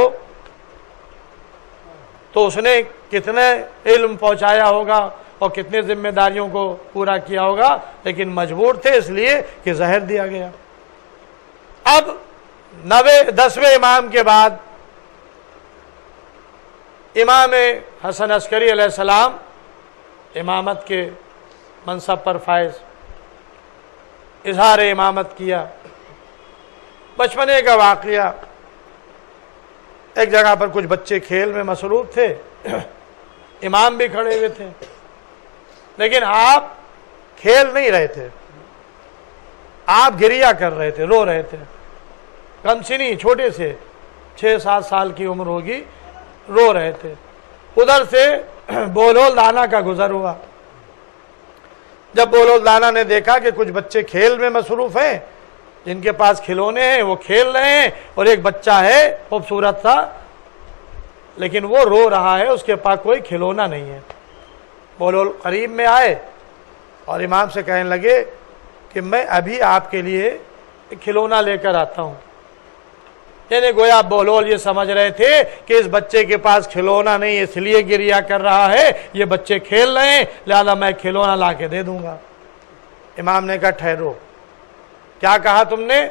تو اس نے کتنے علم پہنچایا ہوگا اور کتنے ذمہ داریوں کو پورا کیا ہوگا، لیکن مجبور تھے اس لیے کہ زہر دیا گیا۔ اب 10ویں امام کے بعد امام حسن عسکری علیہ السلام امامت کے منصب پر فائز، اظہار امامت کیا۔ بچپنے کا واقعہ، ایک جگہ پر کچھ بچے کھیل میں مصروف تھے، امام بھی کھڑے ہوئے تھے، لیکن آپ کھیل نہیں رہے تھے، آپ گریہ کر رہے تھے، رو رہے تھے، کم سنی چھوٹے سے 6-7 سال کی عمر ہوگی، رو رہے تھے۔ ادھر سے بولول دانا کا گزر ہوا۔ جب بولول دانا نے دیکھا کہ کچھ بچے کھیل میں مصروف ہیں، جن کے پاس کھلونے ہیں وہ کھیل رہے ہیں، اور ایک بچہ ہے خوبصورت تھا لیکن وہ رو رہا ہے، اس کے پاس کوئی کھلونا نہیں ہے، بولول قریب میں آئے اور امام سے کہنے لگے کہ میں ابھی آپ کے لیے ایک کھلونا لے کر آتا ہوں۔ یعنی گویا بہلول یہ سمجھ رہے تھے کہ اس بچے کے پاس کھلونا نہیں اس لیے گریا کر رہا ہے، یہ بچے کھیل رہے ہیں لہذا میں کھلونا لا کے دے دوں گا۔ امام نے کہا ٹھہرو، کیا کہا تم نے؟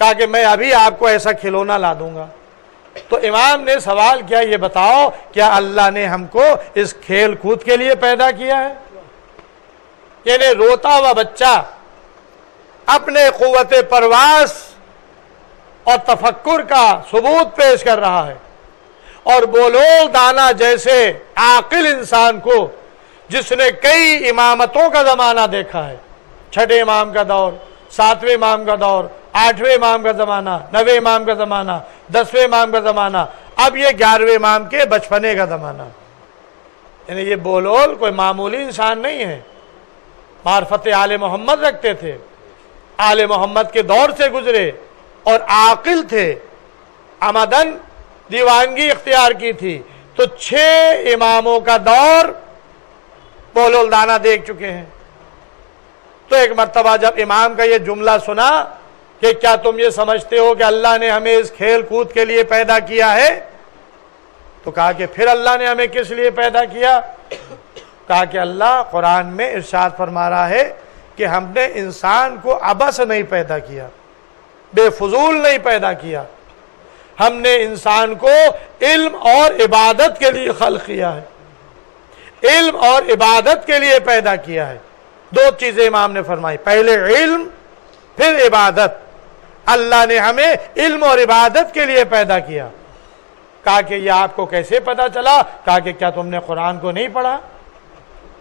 کہا کہ میں ابھی آپ کو ایسا کھلونا لا دوں گا۔ تو امام نے سوال کیا، یہ بتاؤ کیا اللہ نے ہم کو اس کھیل کود کے لیے پیدا کیا ہے؟ یعنی روتا ہوا بچہ اپنے قوت پرواز اور تفکر کا ثبوت پیش کر رہا ہے، اور بولول دانا جیسے عاقل انسان کو جس نے کئی امامتوں کا زمانہ دیکھا ہے، چھٹے امام کا دور، ساتویں امام کا دور، آٹھویں امام کا زمانہ، نویں امام کا زمانہ، 10ویں امام کا زمانہ، اب یہ 11ویں امام کے بچپنے کا زمانہ، یعنی یہ بولول کوئی معمولی انسان نہیں ہے، معرفت آل محمد رکھتے تھے، آل محمد کے دور سے گزرے اور عاقل تھے، عمدن دیوانگی اختیار کی تھی، تو 6 اماموں کا دور بولول دانا دیکھ چکے ہیں۔ تو ایک مرتبہ جب امام کا یہ جملہ سنا کہ کیا تم یہ سمجھتے ہو کہ اللہ نے ہمیں اس کھیل کود کے لیے پیدا کیا ہے؟ تو کہا کہ پھر اللہ نے ہمیں کس لیے پیدا کیا؟ کہا کہ اللہ قرآن میں ارشاد فرما رہا ہے کہ ہم نے انسان کو عبث نہیں پیدا کیا، بے فضول نہیں پیدا کیا، ہم نے انسان کو علم اور عبادت کے لیے خلق کیا ہے، علم اور عبادت کے لیے پیدا کیا ہے۔ 2 چیزیں امام نے فرمائی، پہلے علم پھر عبادت، اللہ نے ہمیں علم اور عبادت کے لیے پیدا کیا۔ کہا کہ یہ آپ کو کیسے پتا چلا؟ کہا کہ کیا تم نے قرآن کو نہیں پڑھا؟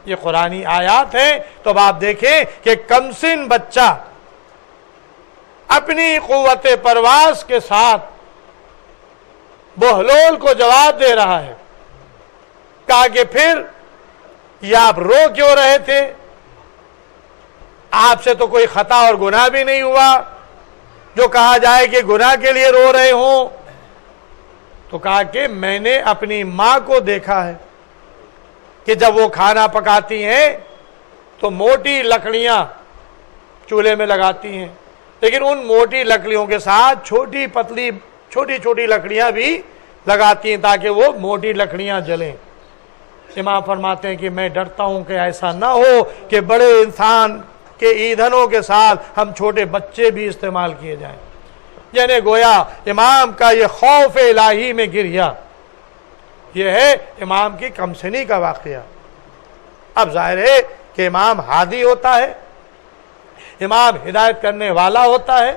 یہ قرآنی آیات ہیں۔ تو اب آپ دیکھیں کہ کم سن بچہ اپنی قوت پرواز کے ساتھ بہلول کو جواب دے رہا ہے۔ کہا کہ پھر یہ آپ رو کیوں رہے تھے؟ آپ سے تو کوئی خطا اور گناہ بھی نہیں ہوا جو کہا جائے کہ گناہ کے لیے رو رہے ہوں۔ تو کہا کہ میں نے اپنی ماں کو دیکھا ہے کہ جب وہ کھانا پکاتی ہیں تو موٹی لکڑیاں چولہے میں لگاتی ہیں، لیکن ان موٹی لکڑیوں کے ساتھ چھوٹی پتلی چھوٹی چھوٹی لکڑیاں بھی لگاتی ہیں تاکہ وہ موٹی لکڑیاں جلیں۔ امام فرماتے ہیں کہ میں ڈرتا ہوں کہ ایسا نہ ہو کہ بڑے انسان کے ایندھنوں کے ساتھ ہم چھوٹے بچے بھی استعمال کیے جائیں۔ یعنی گویا امام کا یہ خوف الہی میں گریا، یہ ہے امام کی کمسنی کا واقعہ۔ اب ظاہر ہے کہ امام ہادی ہوتا ہے، امام ہدایت کرنے والا ہوتا ہے۔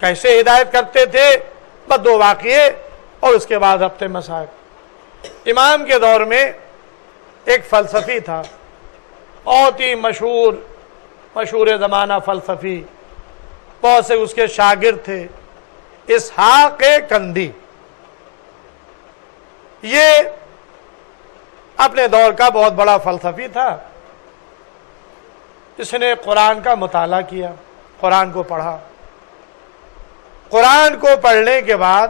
کیسے ہدایت کرتے تھے؟ بس 2 واقعے اور اس کے بعد ہفتے مسائل۔ امام کے دور میں ایک فلسفی تھا، بہت ہی مشہور زمانہ فلسفی، بہت سے اس کے شاگرد تھے، اسحاق کندی۔ یہ اپنے دور کا بہت بڑا فلسفی تھا۔ اس نے قرآن کا مطالعہ کیا، قرآن کو پڑھا۔ قرآن کو پڑھنے کے بعد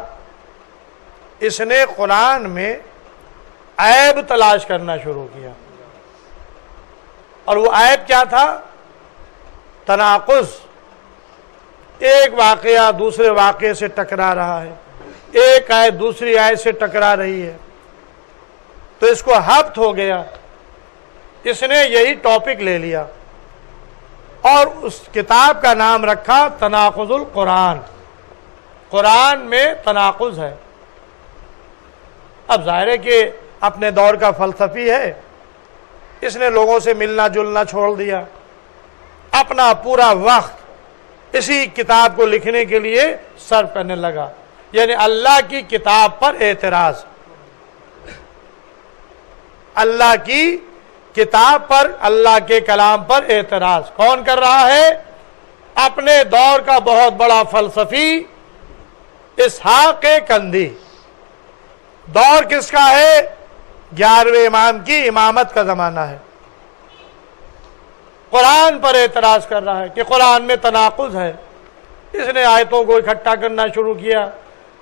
اس نے قرآن میں عیب تلاش کرنا شروع کیا، اور وہ عیب کیا تھا؟ تناقض، ایک واقعہ دوسرے واقعے سے ٹکرا رہا ہے، ایک آیت دوسری آیت سے ٹکرا رہی ہے۔ تو اس کو ہبت ہو گیا، اس نے یہی ٹاپک لے لیا اور اس کتاب کا نام رکھا تناقض القرآن۔ قرآن میں تناقض ہے۔ اب ظاہر ہے کہ اپنے دور کا فلسفی ہے، اس نے لوگوں سے ملنا جلنا چھوڑ دیا، اپنا پورا وقت اسی کتاب کو لکھنے کے لیے صرف کرنے لگا، یعنی اللہ کی کتاب پر اعتراض، اللہ کی کتاب پر، اللہ کے کلام پر اعتراض کون کر رہا ہے؟ اپنے دور کا بہت بڑا فلسفی اسحاق کندی۔ دور کس کا ہے؟ 11ویں امام کی امامت کا زمانہ ہے۔ قرآن پر اعتراض کر رہا ہے کہ قرآن میں تناقض ہے۔ اس نے آیتوں کو اکٹھا کرنا شروع کیا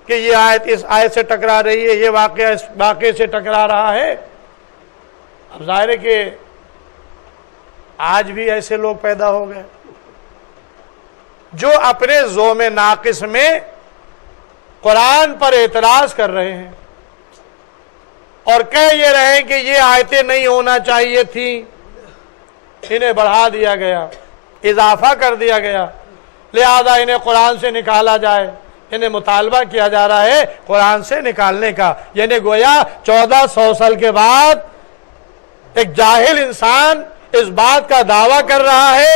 کہ یہ آیت اس آیت سے ٹکرا رہی ہے، یہ واقعہ اس واقعے سے ٹکرا رہا ہے۔ اب ظاہر ہے کہ آج بھی ایسے لوگ پیدا ہو گئے جو اپنے زوم ناقص میں قرآن پر اعتراض کر رہے ہیں اور کہہ یہ رہے ہیں کہ یہ آیتیں نہیں ہونا چاہیے تھیں، انہیں بڑھا دیا گیا، اضافہ کر دیا گیا، لہذا انہیں قرآن سے نکالا جائے، انہیں مطالبہ کیا جا رہا ہے قرآن سے نکالنے کا۔ یعنی گویا 1400 سال کے بعد ایک جاہل انسان اس بات کا دعویٰ کر رہا ہے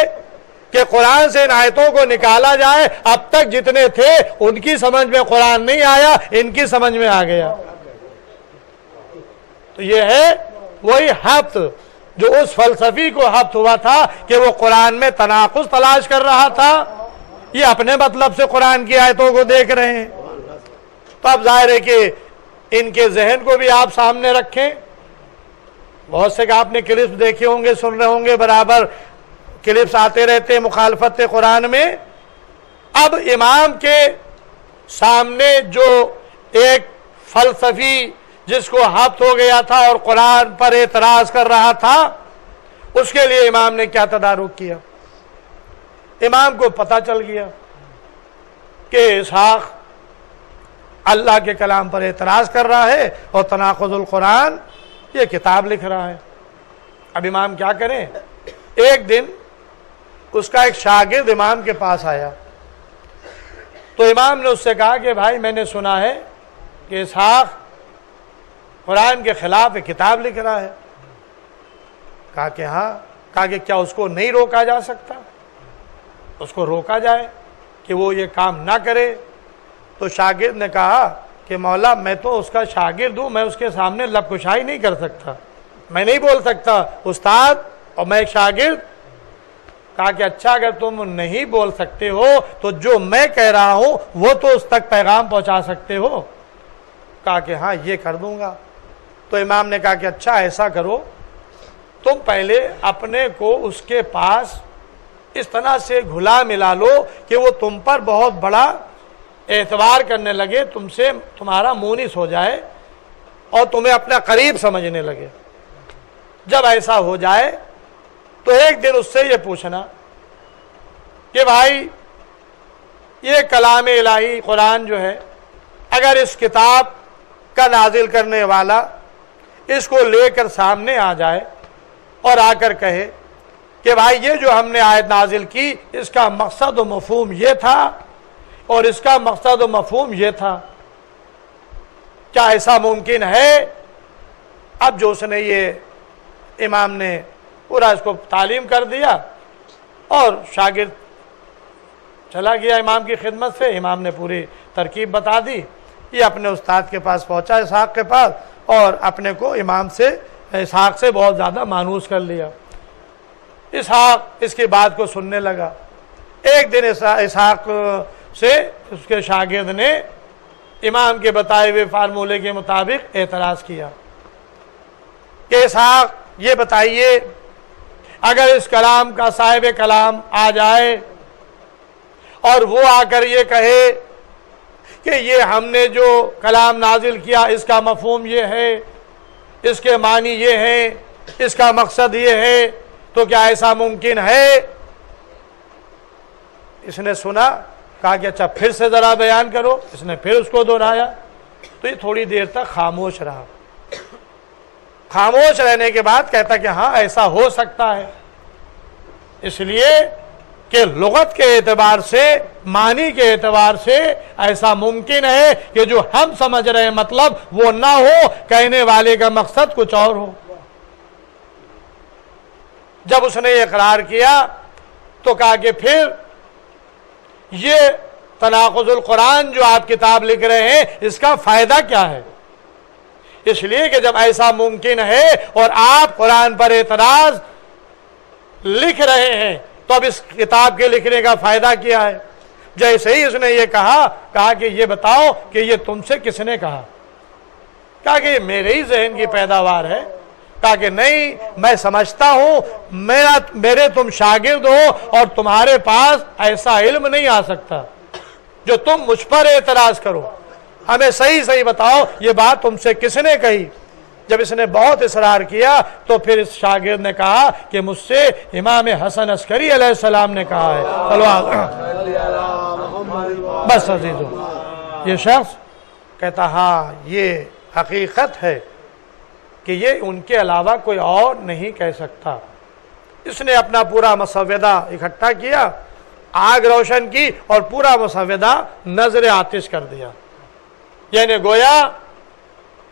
کہ قرآن سے ان آیتوں کو نکالا جائے۔ اب تک جتنے تھے ان کی سمجھ میں قرآن نہیں آیا، ان کی سمجھ میں آ گیا۔ تو یہ ہے وہی ہفت جو اس فلسفی کو ہفت ہوا تھا کہ وہ قرآن میں تناقض تلاش کر رہا تھا، یہ اپنے مطلب سے قرآن کی آیتوں کو دیکھ رہے ہیں۔ تو اب ظاہر ہے کہ ان کے ذہن کو بھی آپ سامنے رکھیں۔ بہت سے کہ آپ نے کلپس دیکھے ہوں گے، سن رہے ہوں گے، برابر کلپس آتے رہتے مخالفت قرآن میں۔ اب امام کے سامنے جو ایک فلسفی جس کو ہفت ہو گیا تھا اور قرآن پر اعتراض کر رہا تھا، اس کے لیے امام نے کیا تدارک کیا؟ امام کو پتہ چل گیا کہ اسحاق اللہ کے کلام پر اعتراض کر رہا ہے اور تناقض القرآن یہ کتاب لکھ رہا ہے۔ اب امام کیا کریں؟ ایک دن اس کا ایک شاگرد امام کے پاس آیا تو امام نے اس سے کہا کہ بھائی میں نے سنا ہے کہ اسحاق قرآن کے خلاف ایک کتاب لکھ رہا ہے۔ کہا کہ ہاں۔ کہا کہ کیا اس کو نہیں روکا جا سکتا؟ اس کو روکا جائے کہ وہ یہ کام نہ کرے؟ تو شاگرد نے کہا کہ مولا میں تو اس کا شاگرد ہوں، میں اس کے سامنے لب کشائی نہیں کر سکتا، میں نہیں بول سکتا استاد اور میں ایک شاگرد۔ کہا کہ اچھا اگر تم نہیں بول سکتے ہو تو جو میں کہہ رہا ہوں وہ تو اس تک پیغام پہنچا سکتے ہو؟ کہا کہ ہاں یہ کر دوں گا۔ تو امام نے کہا کہ اچھا ایسا کرو، تم پہلے اپنے کو اس کے پاس اس طرح سے گھلا ملا لو کہ وہ تم پر بہت بڑا اعتبار کرنے لگے، تم سے تمہارا مونس ہو جائے اور تمہیں اپنا قریب سمجھنے لگے۔ جب ایسا ہو جائے تو ایک دن اس سے یہ پوچھنا کہ بھائی یہ کلام الہی قرآن جو ہے، اگر اس کتاب کا نازل کرنے والا اس کو لے کر سامنے آ جائے اور آ کر کہے کہ بھائی یہ جو ہم نے آیت نازل کی اس کا مقصد و مفہوم یہ تھا اور اس کا مقصد و مفہوم یہ تھا، کیا ایسا ممکن ہے؟ اب جو اس نے یہ امام نے پورا اس کو تعلیم کر دیا اور شاگرد چلا گیا امام کی خدمت سے، امام نے پوری ترکیب بتا دی، یہ اپنے استاد کے پاس پہنچا اسحاق کے پاس اور اپنے کو امام سے اسحاق سے بہت زیادہ مانوس کر لیا۔ اسحاق اس کی بات کو سننے لگا۔ ایک دن اسحاق سے اس کے شاگرد نے امام کے بتائے ہوئے فارمولے کے مطابق اعتراض کیا کہ اسحاق یہ بتائیے اگر اس کلام کا صاحب کلام آ جائے اور وہ آ کر یہ کہے کہ یہ ہم نے جو کلام نازل کیا اس کا مفہوم یہ ہے، اس کے معنی یہ ہے، اس کا مقصد یہ ہے، تو کیا ایسا ممکن ہے؟ اس نے سنا، کہا کہ اچھا پھر سے ذرا بیان کرو۔ اس نے پھر اس کو دہرایا تو یہ تھوڑی دیر تک خاموش رہا۔ خاموش رہنے کے بعد کہتا کہ ہاں ایسا ہو سکتا ہے، اس لیے کہ لغت کے اعتبار سے، معنی کے اعتبار سے ایسا ممکن ہے کہ جو ہم سمجھ رہے ہیں مطلب وہ نہ ہو، کہنے والے کا مقصد کچھ اور ہو۔ جب اس نے اقرار کیا تو کہا کہ پھر یہ تناقض القرآن جو آپ کتاب لکھ رہے ہیں اس کا فائدہ کیا ہے؟ اس لیے کہ جب ایسا ممکن ہے اور آپ قرآن پر اعتراض لکھ رہے ہیں تو اب اس کتاب کے لکھنے کا فائدہ کیا ہے؟ جیسے ہی اس نے یہ کہا کہ یہ بتاؤ کہ یہ تم سے کس نے کہا؟ کہا کہ یہ میرے ہی ذہن کی پیداوار ہے۔ کہا کہ نہیں، میں سمجھتا ہوں میرے تم شاگرد ہو اور تمہارے پاس ایسا علم نہیں آ سکتا جو تم مجھ پر اعتراض کرو، ہمیں صحیح بتاؤ یہ بات تم سے کس نے کہی؟ جب اس نے بہت اصرار کیا تو پھر اس شاگرد نے کہا کہ مجھ سے امام حسن عسکری علیہ السلام نے کہا ہے۔ بس عزیزو یہ شخص کہتا ہاں یہ حقیقت ہے کہ یہ ان کے علاوہ کوئی اور نہیں کہہ سکتا۔ اس نے اپنا پورا مسودہ اکٹھا کیا، آگ روشن کی اور پورا مسودہ نظر آتش کر دیا۔ یعنی گویا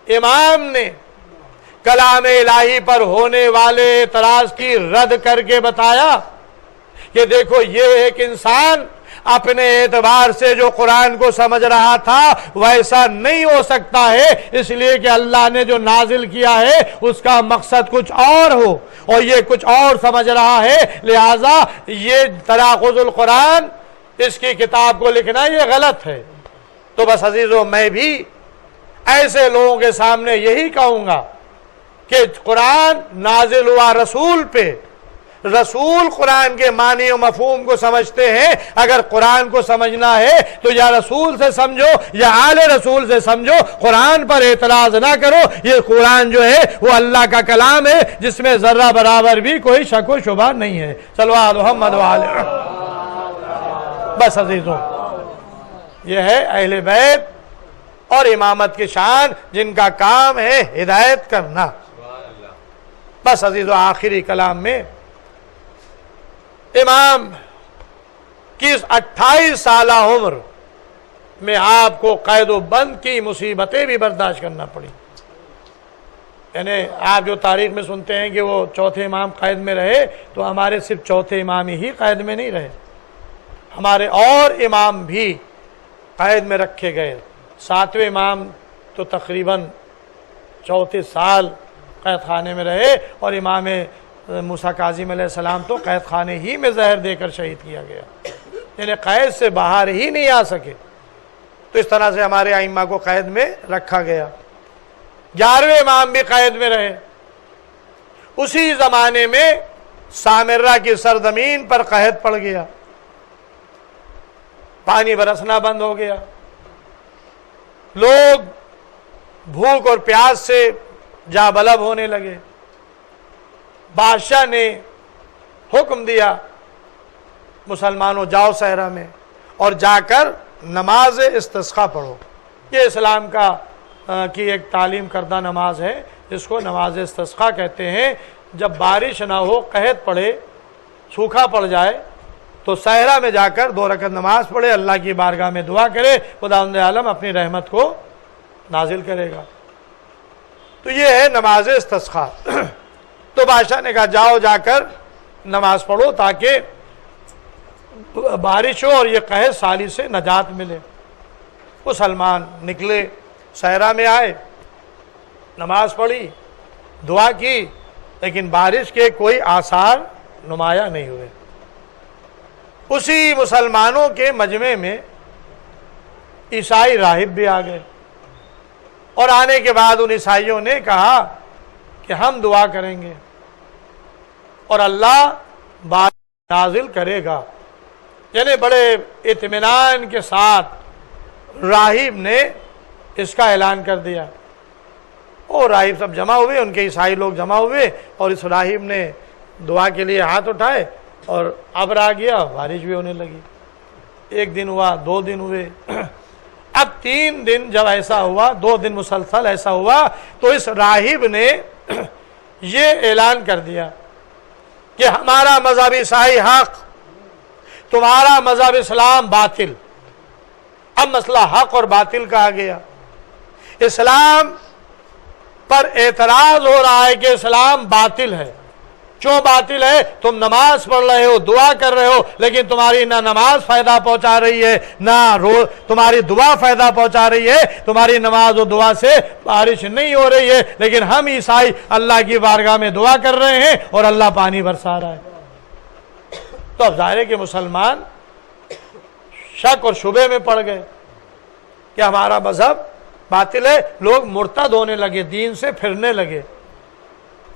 امام نے کلام الہی پر ہونے والے اعتراض کی رد کر کے بتایا کہ دیکھو یہ ایک انسان اپنے اعتبار سے جو قرآن کو سمجھ رہا تھا ویسا نہیں ہو سکتا ہے، اس لیے کہ اللہ نے جو نازل کیا ہے اس کا مقصد کچھ اور ہو اور یہ کچھ اور سمجھ رہا ہے، لہٰذا یہ تناقض القرآن، اس کی کتاب کو لکھنا یہ غلط ہے۔ تو بس عزیزو، میں بھی ایسے لوگوں کے سامنے یہی کہوں گا کہ قرآن نازل ہوا رسول پہ، رسول قرآن کے معنی و مفہوم کو سمجھتے ہیں۔ اگر قرآن کو سمجھنا ہے تو یا رسول سے سمجھو یا آل رسول سے سمجھو، قرآن پر اعتراض نہ کرو۔ یہ قرآن جو ہے وہ اللہ کا کلام ہے جس میں ذرہ برابر بھی کوئی شک و شبہ نہیں ہے۔ صلو علی محمد وعلی۔ بس عزیزوں، یہ ہے اہل بیت اور امامت کی شان، جن کا کام ہے ہدایت کرنا۔ بس عزیزو، آخری کلام میں امام کی 28 سالہ عمر میں آپ کو قید و بند کی مصیبتیں بھی برداشت کرنا پڑی۔ یعنی آپ جو تاریخ میں سنتے ہیں کہ وہ چوتھے امام قید میں رہے، تو ہمارے صرف چوتھے امام ہی قید میں نہیں رہے، ہمارے اور امام بھی قید میں رکھے گئے۔ 7ویں امام تو تقریباً 34 سال قید خانے میں رہے، اور امام موسیٰ کاظم علیہ السلام تو قید خانے ہی میں زہر دے کر شہید کیا گیا، یعنی قید سے باہر ہی نہیں آ سکے۔ تو اس طرح سے ہمارے ائمہ کو قید میں رکھا گیا۔ 11ویں امام بھی قید میں رہے۔ اسی زمانے میں سامرہ کی سرزمین پر قحط پڑ گیا، پانی برسنا بند ہو گیا، لوگ بھوک اور پیاس سے جاں بلب ہونے لگے۔ بادشاہ نے حکم دیا مسلمانوں جاؤ صحرا میں اور جا کر نماز استسقاء پڑھو۔ یہ اسلام کی ایک تعلیم کردہ نماز ہے، جس کو نماز استسقاء کہتے ہیں۔ جب بارش نہ ہو، قحط پڑے، سوکھا پڑ جائے، تو صحرا میں جا کر 2 رکعت نماز پڑھے، اللہ کی بارگاہ میں دعا کرے، خداوند عالم اپنی رحمت کو نازل کرے گا۔ تو یہ ہے نماز استسقاء۔ تو بادشاہ نے کہا جاؤ جا کر نماز پڑھو تاکہ بارش ہو اور یہ قحط سالی سے نجات ملے۔ مسلمان نکلے، صحرا میں آئے، نماز پڑھی، دعا کی، لیکن بارش کے کوئی آثار نمایاں نہیں ہوئے۔ اسی مسلمانوں کے مجمع میں عیسائی راہب بھی آ گئے، اور آنے کے بعد ان عیسائیوں نے کہا کہ ہم دعا کریں گے اور اللہ بارش نازل کرے گا۔ یعنی بڑے اطمینان کے ساتھ راہب نے اس کا اعلان کر دیا، اور راہب سب جمع ہوئے، ان کے عیسائی لوگ جمع ہوئے، اور اس راہب نے دعا کے لیے ہاتھ اٹھائے اور ابر آ گیا، بارش بھی ہونے لگی۔ 1 دن ہوا، 2 دن ہوئے، اب 3 دن جب ایسا ہوا، 2 دن مسلسل ایسا ہوا، تو اس راہب نے یہ اعلان کر دیا کہ ہمارا مذہب عیسائی حق، تمہارا مذہب اسلام باطل۔ اب مسئلہ حق اور باطل کا آ گیا۔ اسلام پر اعتراض ہو رہا ہے کہ اسلام باطل ہے۔ کیوں باطل ہے؟ تم نماز پڑھ رہے ہو، دعا کر رہے ہو، لیکن تمہاری نہ نماز فائدہ پہنچا رہی ہے، نہ تمہاری دعا فائدہ پہنچا رہی ہے۔ تمہاری نماز و دعا سے بارش نہیں ہو رہی ہے، لیکن ہم عیسائی اللہ کی بارگاہ میں دعا کر رہے ہیں اور اللہ پانی برسا رہا ہے۔ تو اب ظاہر ہے کہ مسلمان شک اور شبے میں پڑ گئے کہ ہمارا مذہب باطل ہے۔ لوگ مرتد ہونے لگے، دین سے پھرنے لگے۔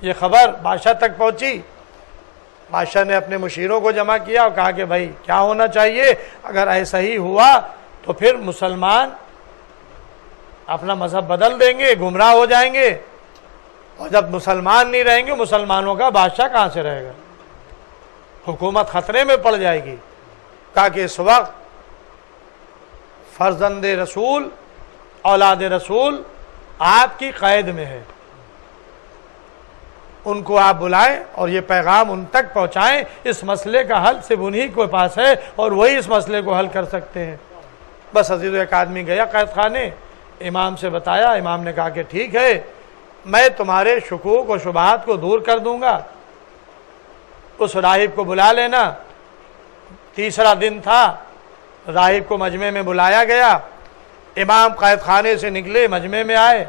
یہ خبر بادشاہ تک پہنچی۔ بادشاہ نے اپنے مشیروں کو جمع کیا اور کہا کہ بھائی کیا ہونا چاہیے؟ اگر ایسا ہی ہوا تو پھر مسلمان اپنا مذہب بدل دیں گے، گمراہ ہو جائیں گے، اور جب مسلمان نہیں رہیں گے، مسلمانوں کا بادشاہ کہاں سے رہے گا؟ حکومت خطرے میں پڑ جائے گی۔ کہا کہ اس وقت فرزند رسول اولاد رسول آپ کی قید میں ہے، ان کو آپ بلائیں اور یہ پیغام ان تک پہنچائیں، اس مسئلے کا حل صرف انہی کے پاس ہے اور وہی اس مسئلے کو حل کر سکتے ہیں۔ بس عزیزو ایک آدمی گیا قید خانے، امام سے بتایا، امام نے کہا کہ ٹھیک ہے میں تمہارے شکوک و شبہات کو دور کر دوں گا، اس راہب کو بلا لینا۔ تیسرا دن تھا، راہب کو مجمع میں بلایا گیا، امام قید خانے سے نکلے، مجمع میں آئے،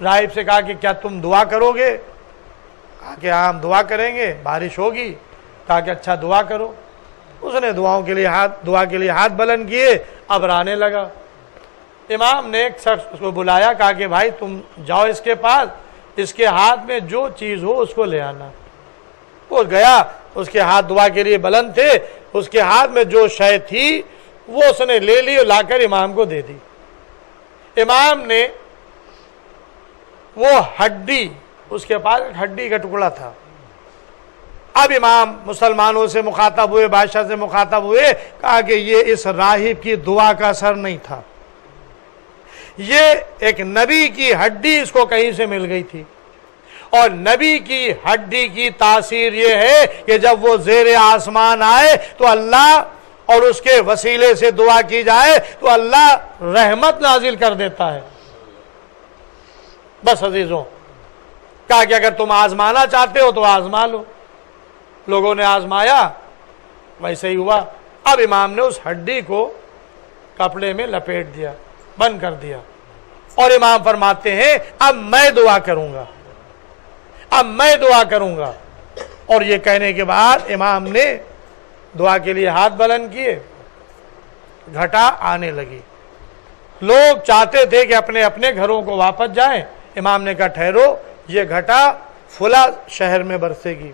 راہب سے کہا کہ کیا تم دعا کرو گے؟ کہا کہ ہاں ہم دعا کریں گے، بارش ہوگی۔ کہا کہ اچھا دعا کرو۔ اس نے دعا کے لیے ہاتھ بلند کیے، ابر آنے لگا۔ امام نے ایک شخص اس کو بلایا، کہا کہ بھائی تم جاؤ اس کے پاس، اس کے ہاتھ میں جو چیز ہو اس کو لے آنا۔ وہ گیا، اس کے ہاتھ دعا کے لیے بلند تھے، اس کے ہاتھ میں جو شے تھی وہ اس نے لے لی اور لا کر امام کو دے دی۔ امام نے وہ ہڈی، اس کے پاس ایک ہڈی کا ٹکڑا تھا، اب امام مسلمانوں سے مخاطب ہوئے، بادشاہ سے مخاطب ہوئے، کہا کہ یہ اس راہب کی دعا کا اثر نہیں تھا، یہ ایک نبی کی ہڈی اس کو کہیں سے مل گئی تھی، اور نبی کی ہڈی کی تاثیر یہ ہے کہ جب وہ زیر آسمان آئے تو اللہ اور اس کے وسیلے سے دعا کی جائے تو اللہ رحمت نازل کر دیتا ہے۔ بس عزیزوں، کہا کہ اگر تم آزمانا چاہتے ہو تو آزما لو۔ لوگوں نے آزمایا، ویسے ہی ہوا۔ اب امام نے اس ہڈی کو کپڑے میں لپیٹ دیا، بند کر دیا، اور امام فرماتے ہیں اب میں دعا کروں گا، اب میں دعا کروں گا۔ اور یہ کہنے کے بعد امام نے دعا کے لیے ہاتھ بلند کیے، گھٹا آنے لگی۔ لوگ چاہتے تھے کہ اپنے اپنے گھروں کو واپس جائیں، امام نے کہا ٹھہرو، یہ گھٹا فلاں شہر میں برسے گی۔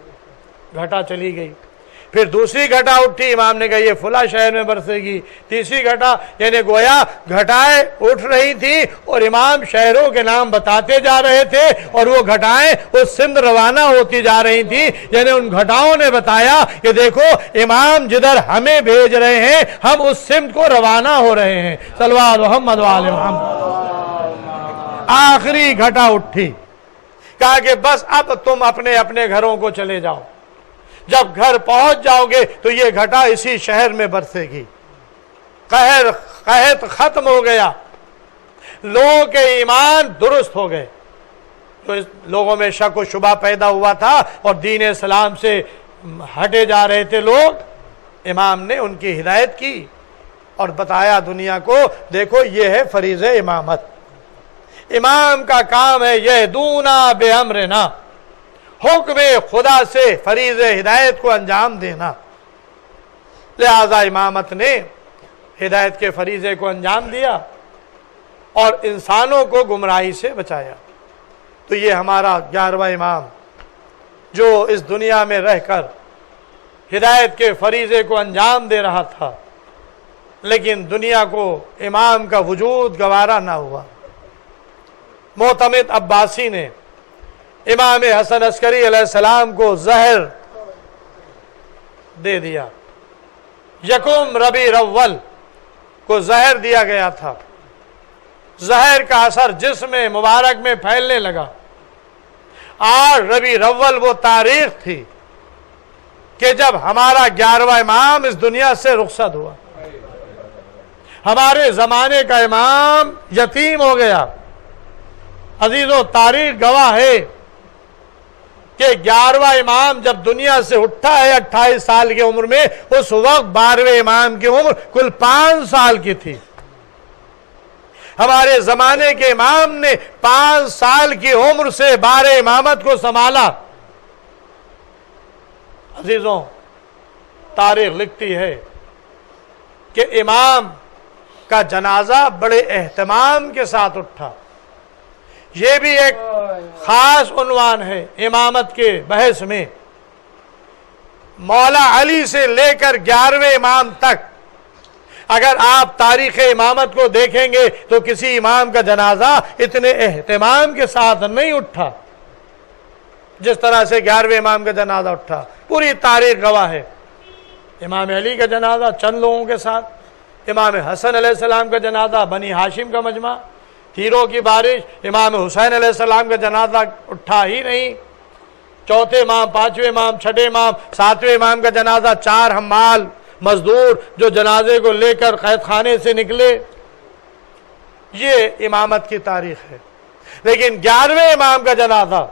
گھٹا چلی گئی، پھر دوسری گھٹا اٹھی، امام نے کہا یہ فلاں شہر میں برسے گی۔ تیسری گھٹا، یعنی گویا گھٹائیں اٹھ رہی تھی اور امام شہروں کے نام بتاتے جا رہے تھے اور وہ گھٹائیں اس سمت روانہ ہوتی جا رہی تھی، یعنی ان گھٹاؤں نے بتایا کہ دیکھو امام جدھر ہمیں بھیج رہے ہیں ہم اس سمت کو روانہ ہو رہے ہیں۔ صلوات محمد و آل محمد۔ آخری گھٹا اٹھی، کہا کہ بس اب تم اپنے اپنے گھروں کو چلے جاؤ، جب گھر پہنچ جاؤ گے تو یہ گھٹا اسی شہر میں برسے گی۔ قحط ختم ہو گیا، لوگوں کے ایمان درست ہو گئے، تو لوگوں میں شک و شبہ پیدا ہوا تھا اور دین اسلام سے ہٹے جا رہے تھے لوگ۔ امام نے ان کی ہدایت کی اور بتایا دنیا کو، دیکھو یہ ہے فریض امامت، امام کا کام ہے یہدونا بامرنا، حکم خدا سے فریض ہدایت کو انجام دینا۔ لہذا امامت نے ہدایت کے فریضے کو انجام دیا اور انسانوں کو گمراہی سے بچایا۔ تو یہ ہمارا 11واں امام جو اس دنیا میں رہ کر ہدایت کے فریضے کو انجام دے رہا تھا، لیکن دنیا کو امام کا وجود گوارا نہ ہوا۔ معتمد عباسی نے امام حسن عسکری علیہ السلام کو زہر دے دیا، یکم ربیع الاول کو زہر دیا گیا تھا، زہر کا اثر جسم مبارک میں پھیلنے لگا۔ 8 ربیع الاول وہ تاریخ تھی کہ جب ہمارا 11واں امام اس دنیا سے رخصت ہوا، ہمارے زمانے کا امام یتیم ہو گیا۔ عزیزو، تاریخ گواہ ہے کہ 11واں امام جب دنیا سے اٹھا ہے 28 سال کی عمر میں، اس وقت 12ویں امام کی عمر کل 5 سال کی تھی۔ ہمارے زمانے کے امام نے 5 سال کی عمر سے 12 امامت کو سنبھالا۔ عزیزوں، تاریخ لکھتی ہے کہ امام کا جنازہ بڑے اہتمام کے ساتھ اٹھا۔ یہ بھی ایک خاص عنوان ہے امامت کے بحث میں۔ مولا علی سے لے کر 11ویں امام تک اگر آپ تاریخ امامت کو دیکھیں گے تو کسی امام کا جنازہ اتنے اہتمام کے ساتھ نہیں اٹھا جس طرح سے 11ویں امام کا جنازہ اٹھا۔ پوری تاریخ گواہ ہے۔ امام علی کا جنازہ چند لوگوں کے ساتھ، امام حسن علیہ السلام کا جنازہ بنی ہاشم کا مجمع، تیروں کی بارش، امام حسین علیہ السلام کا جنازہ اٹھا ہی نہیں، چوتھے امام، پانچویں امام، چھٹے امام، ساتویں امام کا جنازہ، 4 حمال مزدور جو جنازے کو لے کر قید خانے سے نکلے، یہ امامت کی تاریخ ہے۔ لیکن 11ویں امام کا جنازہ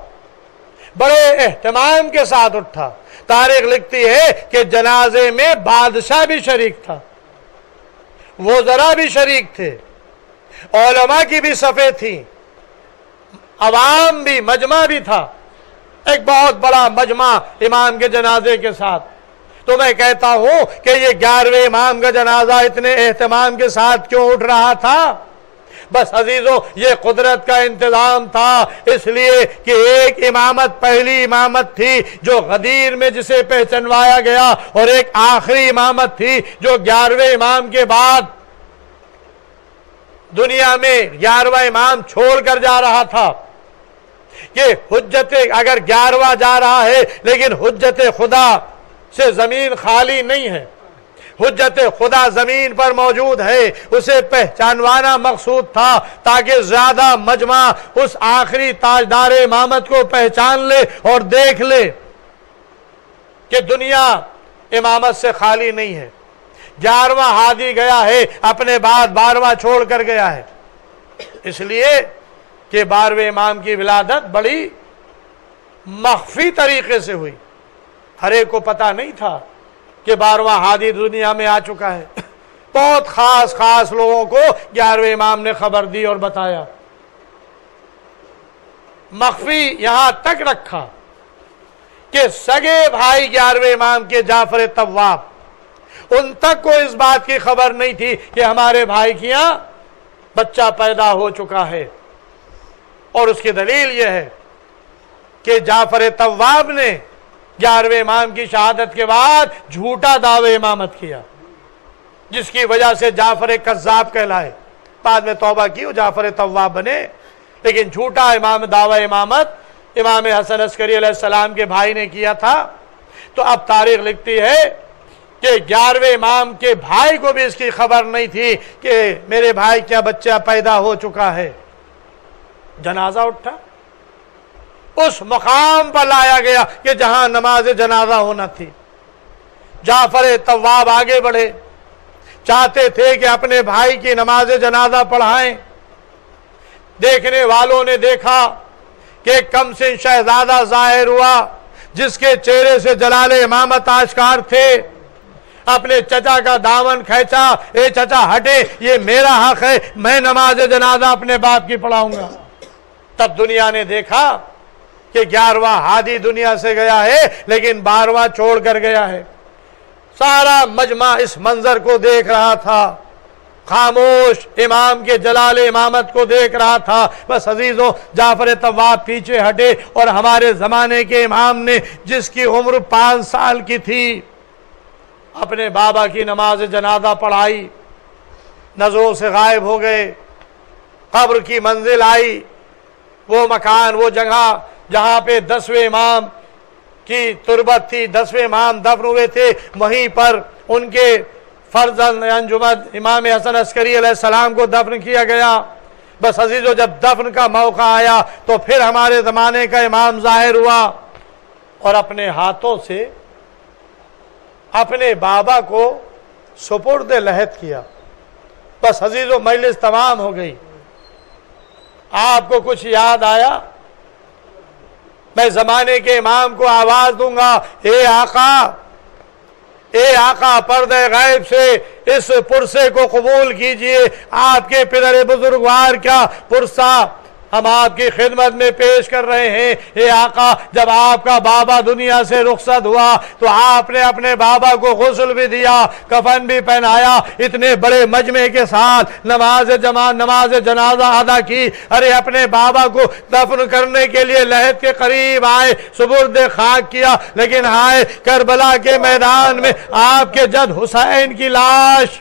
بڑے اہتمام کے ساتھ اٹھا۔ تاریخ لکھتی ہے کہ جنازے میں بادشاہ بھی شریک تھا، وزراء بھی شریک تھے، علماء کی بھی صفیں تھیں، عوام بھی، مجمع بھی تھا، ایک بہت بڑا مجمع امام کے جنازے کے ساتھ۔ تو میں کہتا ہوں کہ یہ 11ویں امام کا جنازہ اتنے اہتمام کے ساتھ کیوں اٹھ رہا تھا؟ بس عزیزوں، یہ قدرت کا انتظام تھا، اس لیے کہ ایک امامت پہلی امامت تھی جو غدیر میں جسے پہچنوایا گیا، اور ایک آخری امامت تھی جو 11ویں امام کے بعد دنیا میں 11واں امام چھوڑ کر جا رہا تھا۔ کہ حجت اگر 11واں جا رہا ہے لیکن حجت خدا سے زمین خالی نہیں ہے، حجت خدا زمین پر موجود ہے، اسے پہچانوانا مقصود تھا تاکہ زیادہ مجمع اس آخری تاجدار امامت کو پہچان لے اور دیکھ لے کہ دنیا امامت سے خالی نہیں ہے۔ 11واں ہادی گیا ہے، اپنے بعد 12واں چھوڑ کر گیا ہے، اس لیے کہ 12ویں امام کی ولادت بڑی مخفی طریقے سے ہوئی، ہر ایک کو پتہ نہیں تھا کہ 12واں ہادی دنیا میں آ چکا ہے۔ بہت خاص لوگوں کو 11ویں امام نے خبر دی اور بتایا، مخفی یہاں تک رکھا کہ سگے بھائی 11ویں امام کے جعفر طواب، ان تک کو اس بات کی خبر نہیں تھی کہ ہمارے بھائی کے یہاں بچہ پیدا ہو چکا ہے۔ اور اس کی دلیل یہ ہے کہ جعفر طواب نے 11ویں امام کی شہادت کے بعد جھوٹا دعوی امامت کیا، جس کی وجہ سے جعفر کذاب کہلائے۔ بعد میں توبہ کی، وہ جعفر طواب بنے، لیکن جھوٹا دعوی امامت امام حسن عسکری علیہ السلام کے بھائی نے کیا تھا۔ تو اب تاریخ لکھتی ہے کہ 11ویں امام کے بھائی کو بھی اس کی خبر نہیں تھی کہ میرے بھائی کیا بچہ پیدا ہو چکا ہے۔ جنازہ اٹھا، اس مقام پر لایا گیا کہ جہاں نماز جنازہ ہونا تھی۔ جعفر طواب آگے بڑھے، چاہتے تھے کہ اپنے بھائی کی نماز جنازہ پڑھائیں۔ دیکھنے والوں نے دیکھا کہ کم سن شہزادہ ظاہر ہوا، جس کے چہرے سے جلال امامت آشکار تھے، اپنے چچا کا دامن کھینچا، اے چچا ہٹے، یہ میرا حق ہے، میں نماز جنازہ اپنے باپ کی پڑھاؤں گا۔ تب دنیا نے دیکھا کہ 11واں ہادی دنیا سے گیا ہے لیکن 12واں چھوڑ کر گیا ہے۔ سارا مجمع اس منظر کو دیکھ رہا تھا، خاموش امام کے جلال امامت کو دیکھ رہا تھا۔ بس عزیزوں، جعفر طواب پیچھے ہٹے اور ہمارے زمانے کے امام نے، جس کی عمر 5 سال کی تھی، اپنے بابا کی نماز جنازہ پڑھائی، نظروں سے غائب ہو گئے۔ قبر کی منزل آئی، وہ مکان، وہ جگہ جہاں پہ 10ویں امام کی تربت تھی، 10ویں امام دفن ہوئے تھے، وہیں پر ان کے فرزند انجمد امام حسن عسکری علیہ السلام کو دفن کیا گیا۔ بس عزیزو، جب دفن کا موقع آیا تو پھر ہمارے زمانے کا امام ظاہر ہوا اور اپنے ہاتھوں سے اپنے بابا کو سپرد لحد کیا۔ بس عزیزو، مجلس تمام ہو گئی۔ آپ کو کچھ یاد آیا؟ میں زمانے کے امام کو آواز دوں گا، اے آقا، اے آقا، پردے غیب سے اس پرسے کو قبول کیجئے، آپ کے پدر بزرگوار کا پرسہ ہم آپ کی خدمت میں پیش کر رہے ہیں۔ اے آقا، جب آپ کا بابا دنیا سے رخصت ہوا تو آپ نے اپنے بابا کو غسل بھی دیا، کفن بھی پہنایا، اتنے بڑے مجمع کے ساتھ نماز جنازہ ادا کی۔ ارے اپنے بابا کو دفن کرنے کے لیے لحد کے قریب آئے، سپرد خاک کیا، لیکن آئے کربلا کے میدان میں آپ کے جد حسین کی لاش،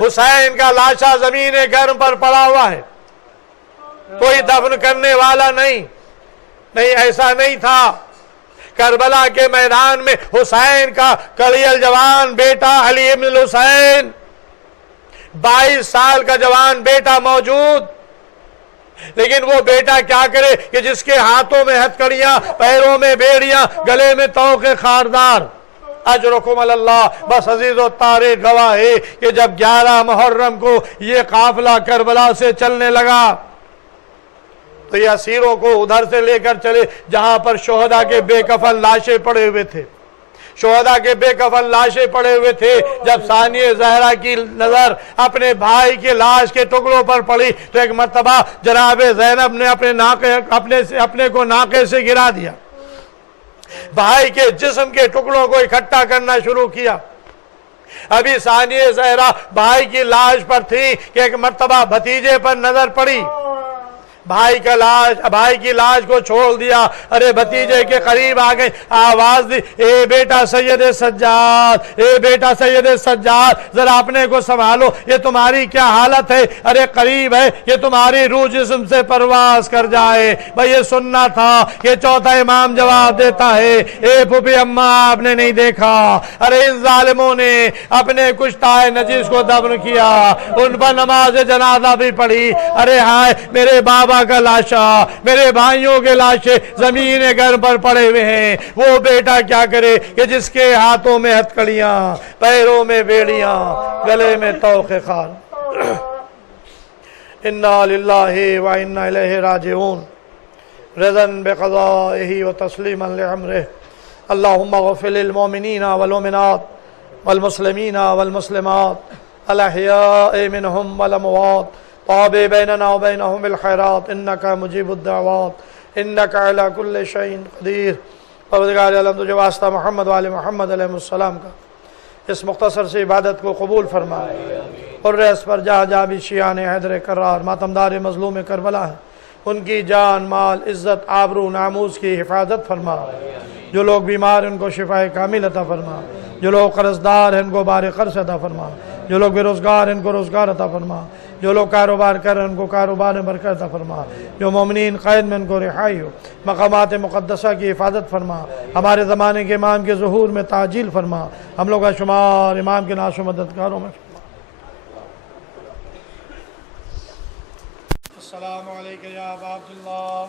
حسین کا لاشا زمین گرم پر پڑا ہوا ہے، کوئی دفن کرنے والا نہیں۔ ایسا نہیں تھا کربلا کے میدان میں حسین کا کلی الجوان بیٹا علی ابن الحسین 22 سال کا جوان بیٹا موجود، لیکن وہ بیٹا کیا کرے کہ جس کے ہاتھوں میں ہتھکڑیاں، پیروں میں بیڑیاں، گلے میں توقے خاردار۔ اجرکم اللہ، بس عزیز و تاریخ گواہ ہے کہ جب 11 محرم کو یہ قافلہ کربلا سے چلنے لگا تو یہ اسیروں کو ادھر سے لے کر چلے جہاں پر شہداء کے بے کفن لاشیں پڑے ہوئے تھے، شہداء کے بے کفن لاشیں پڑے ہوئے تھے۔ جب ثانیہ زہرا کی نظر اپنے بھائی کے لاش کے ٹکڑوں پر پڑی تو ایک مرتبہ جناب زینب نے اپنے کو ناقے سے گرا دیا، بھائی کے جسم کے ٹکڑوں کو اکٹھا کرنا شروع کیا۔ ابھی ثانیہ زہرا بھائی کی لاش پر تھی کہ ایک مرتبہ بھتیجے پر نظر پڑی، بھائی کی لاش کو چھوڑ دیا، ارے بھتیجے کے قریب آ گئی، آواز دی، اے بیٹا سید سجاد، اے بیٹا سید سجاد، ذرا اپنے کو سنبھالو، یہ تمہاری کیا حالت ہے؟ ارے قریب ہے کہ تمہاری روح جسم سے پرواز کر جائے۔ بھئی یہ سننا تھا کہ چوتھا امام جواب دیتا ہے، اے پھوپھی اماں آپ نے نہیں دیکھا، ارے ان ظالموں نے اپنے کشتہ نجیس کو دفن کیا، ان پر نماز جنازہ بھی پڑھی، ارے ہائے میرے بابا کا لاشا، میرے بھائیوں کے لاشے زمین گھر پر پڑے ہوئے ہیں، وہ بیٹا کیا کرے کہ جس کے ہاتھوں میں ہتھکڑیاں، پیروں میں بیڑیاں، گلے میں توقے خار۔ انا للہ و انا الیہ راجعون، رضا بقضائہ و تسلیما لامرہ۔ اللہم اغفر للمؤمنین والمؤمنات والمسلمین والمسلمات الاحیاء منہم والاموات، طاب بیننا و بینہم بالخیرات، انکا مجیب الدعوات، انکا علی کل شیء قدیر۔ پروردگار عالم تجھے واسطہ محمد و آل محمد علیہ السلام کا اس مختصر سی عبادت کو قبول فرما، اور اس پر جہاں جہاں بھی شیعان حیدر کرار ماتمدار مظلوم کربلا ہے ان کی جان، مال، عزت، آبرو، ناموس کی حفاظت فرما۔ جو لوگ بیمار ان کو شفائے کامل عطا فرما، جو لوگ قرضدار ہیں ان کو بار قرض عطا فرما، جو لوگ بے روزگار ہیں ان کو روزگار عطا فرما، جو لوگ کاروبار کر رہے ہیں ان کو کاروبار میں برکت عطا فرما، جو مومنین قید میں ان کو رہائی ہو، مقامات مقدسہ کی حفاظت فرما، ہمارے زمانے کے امام کے ظہور میں تعجیل فرما، ہم لوگ کا شمار امام کے ناصر و مددگاروں میں فرما۔ السلام علیکم یا ابا عبداللہ۔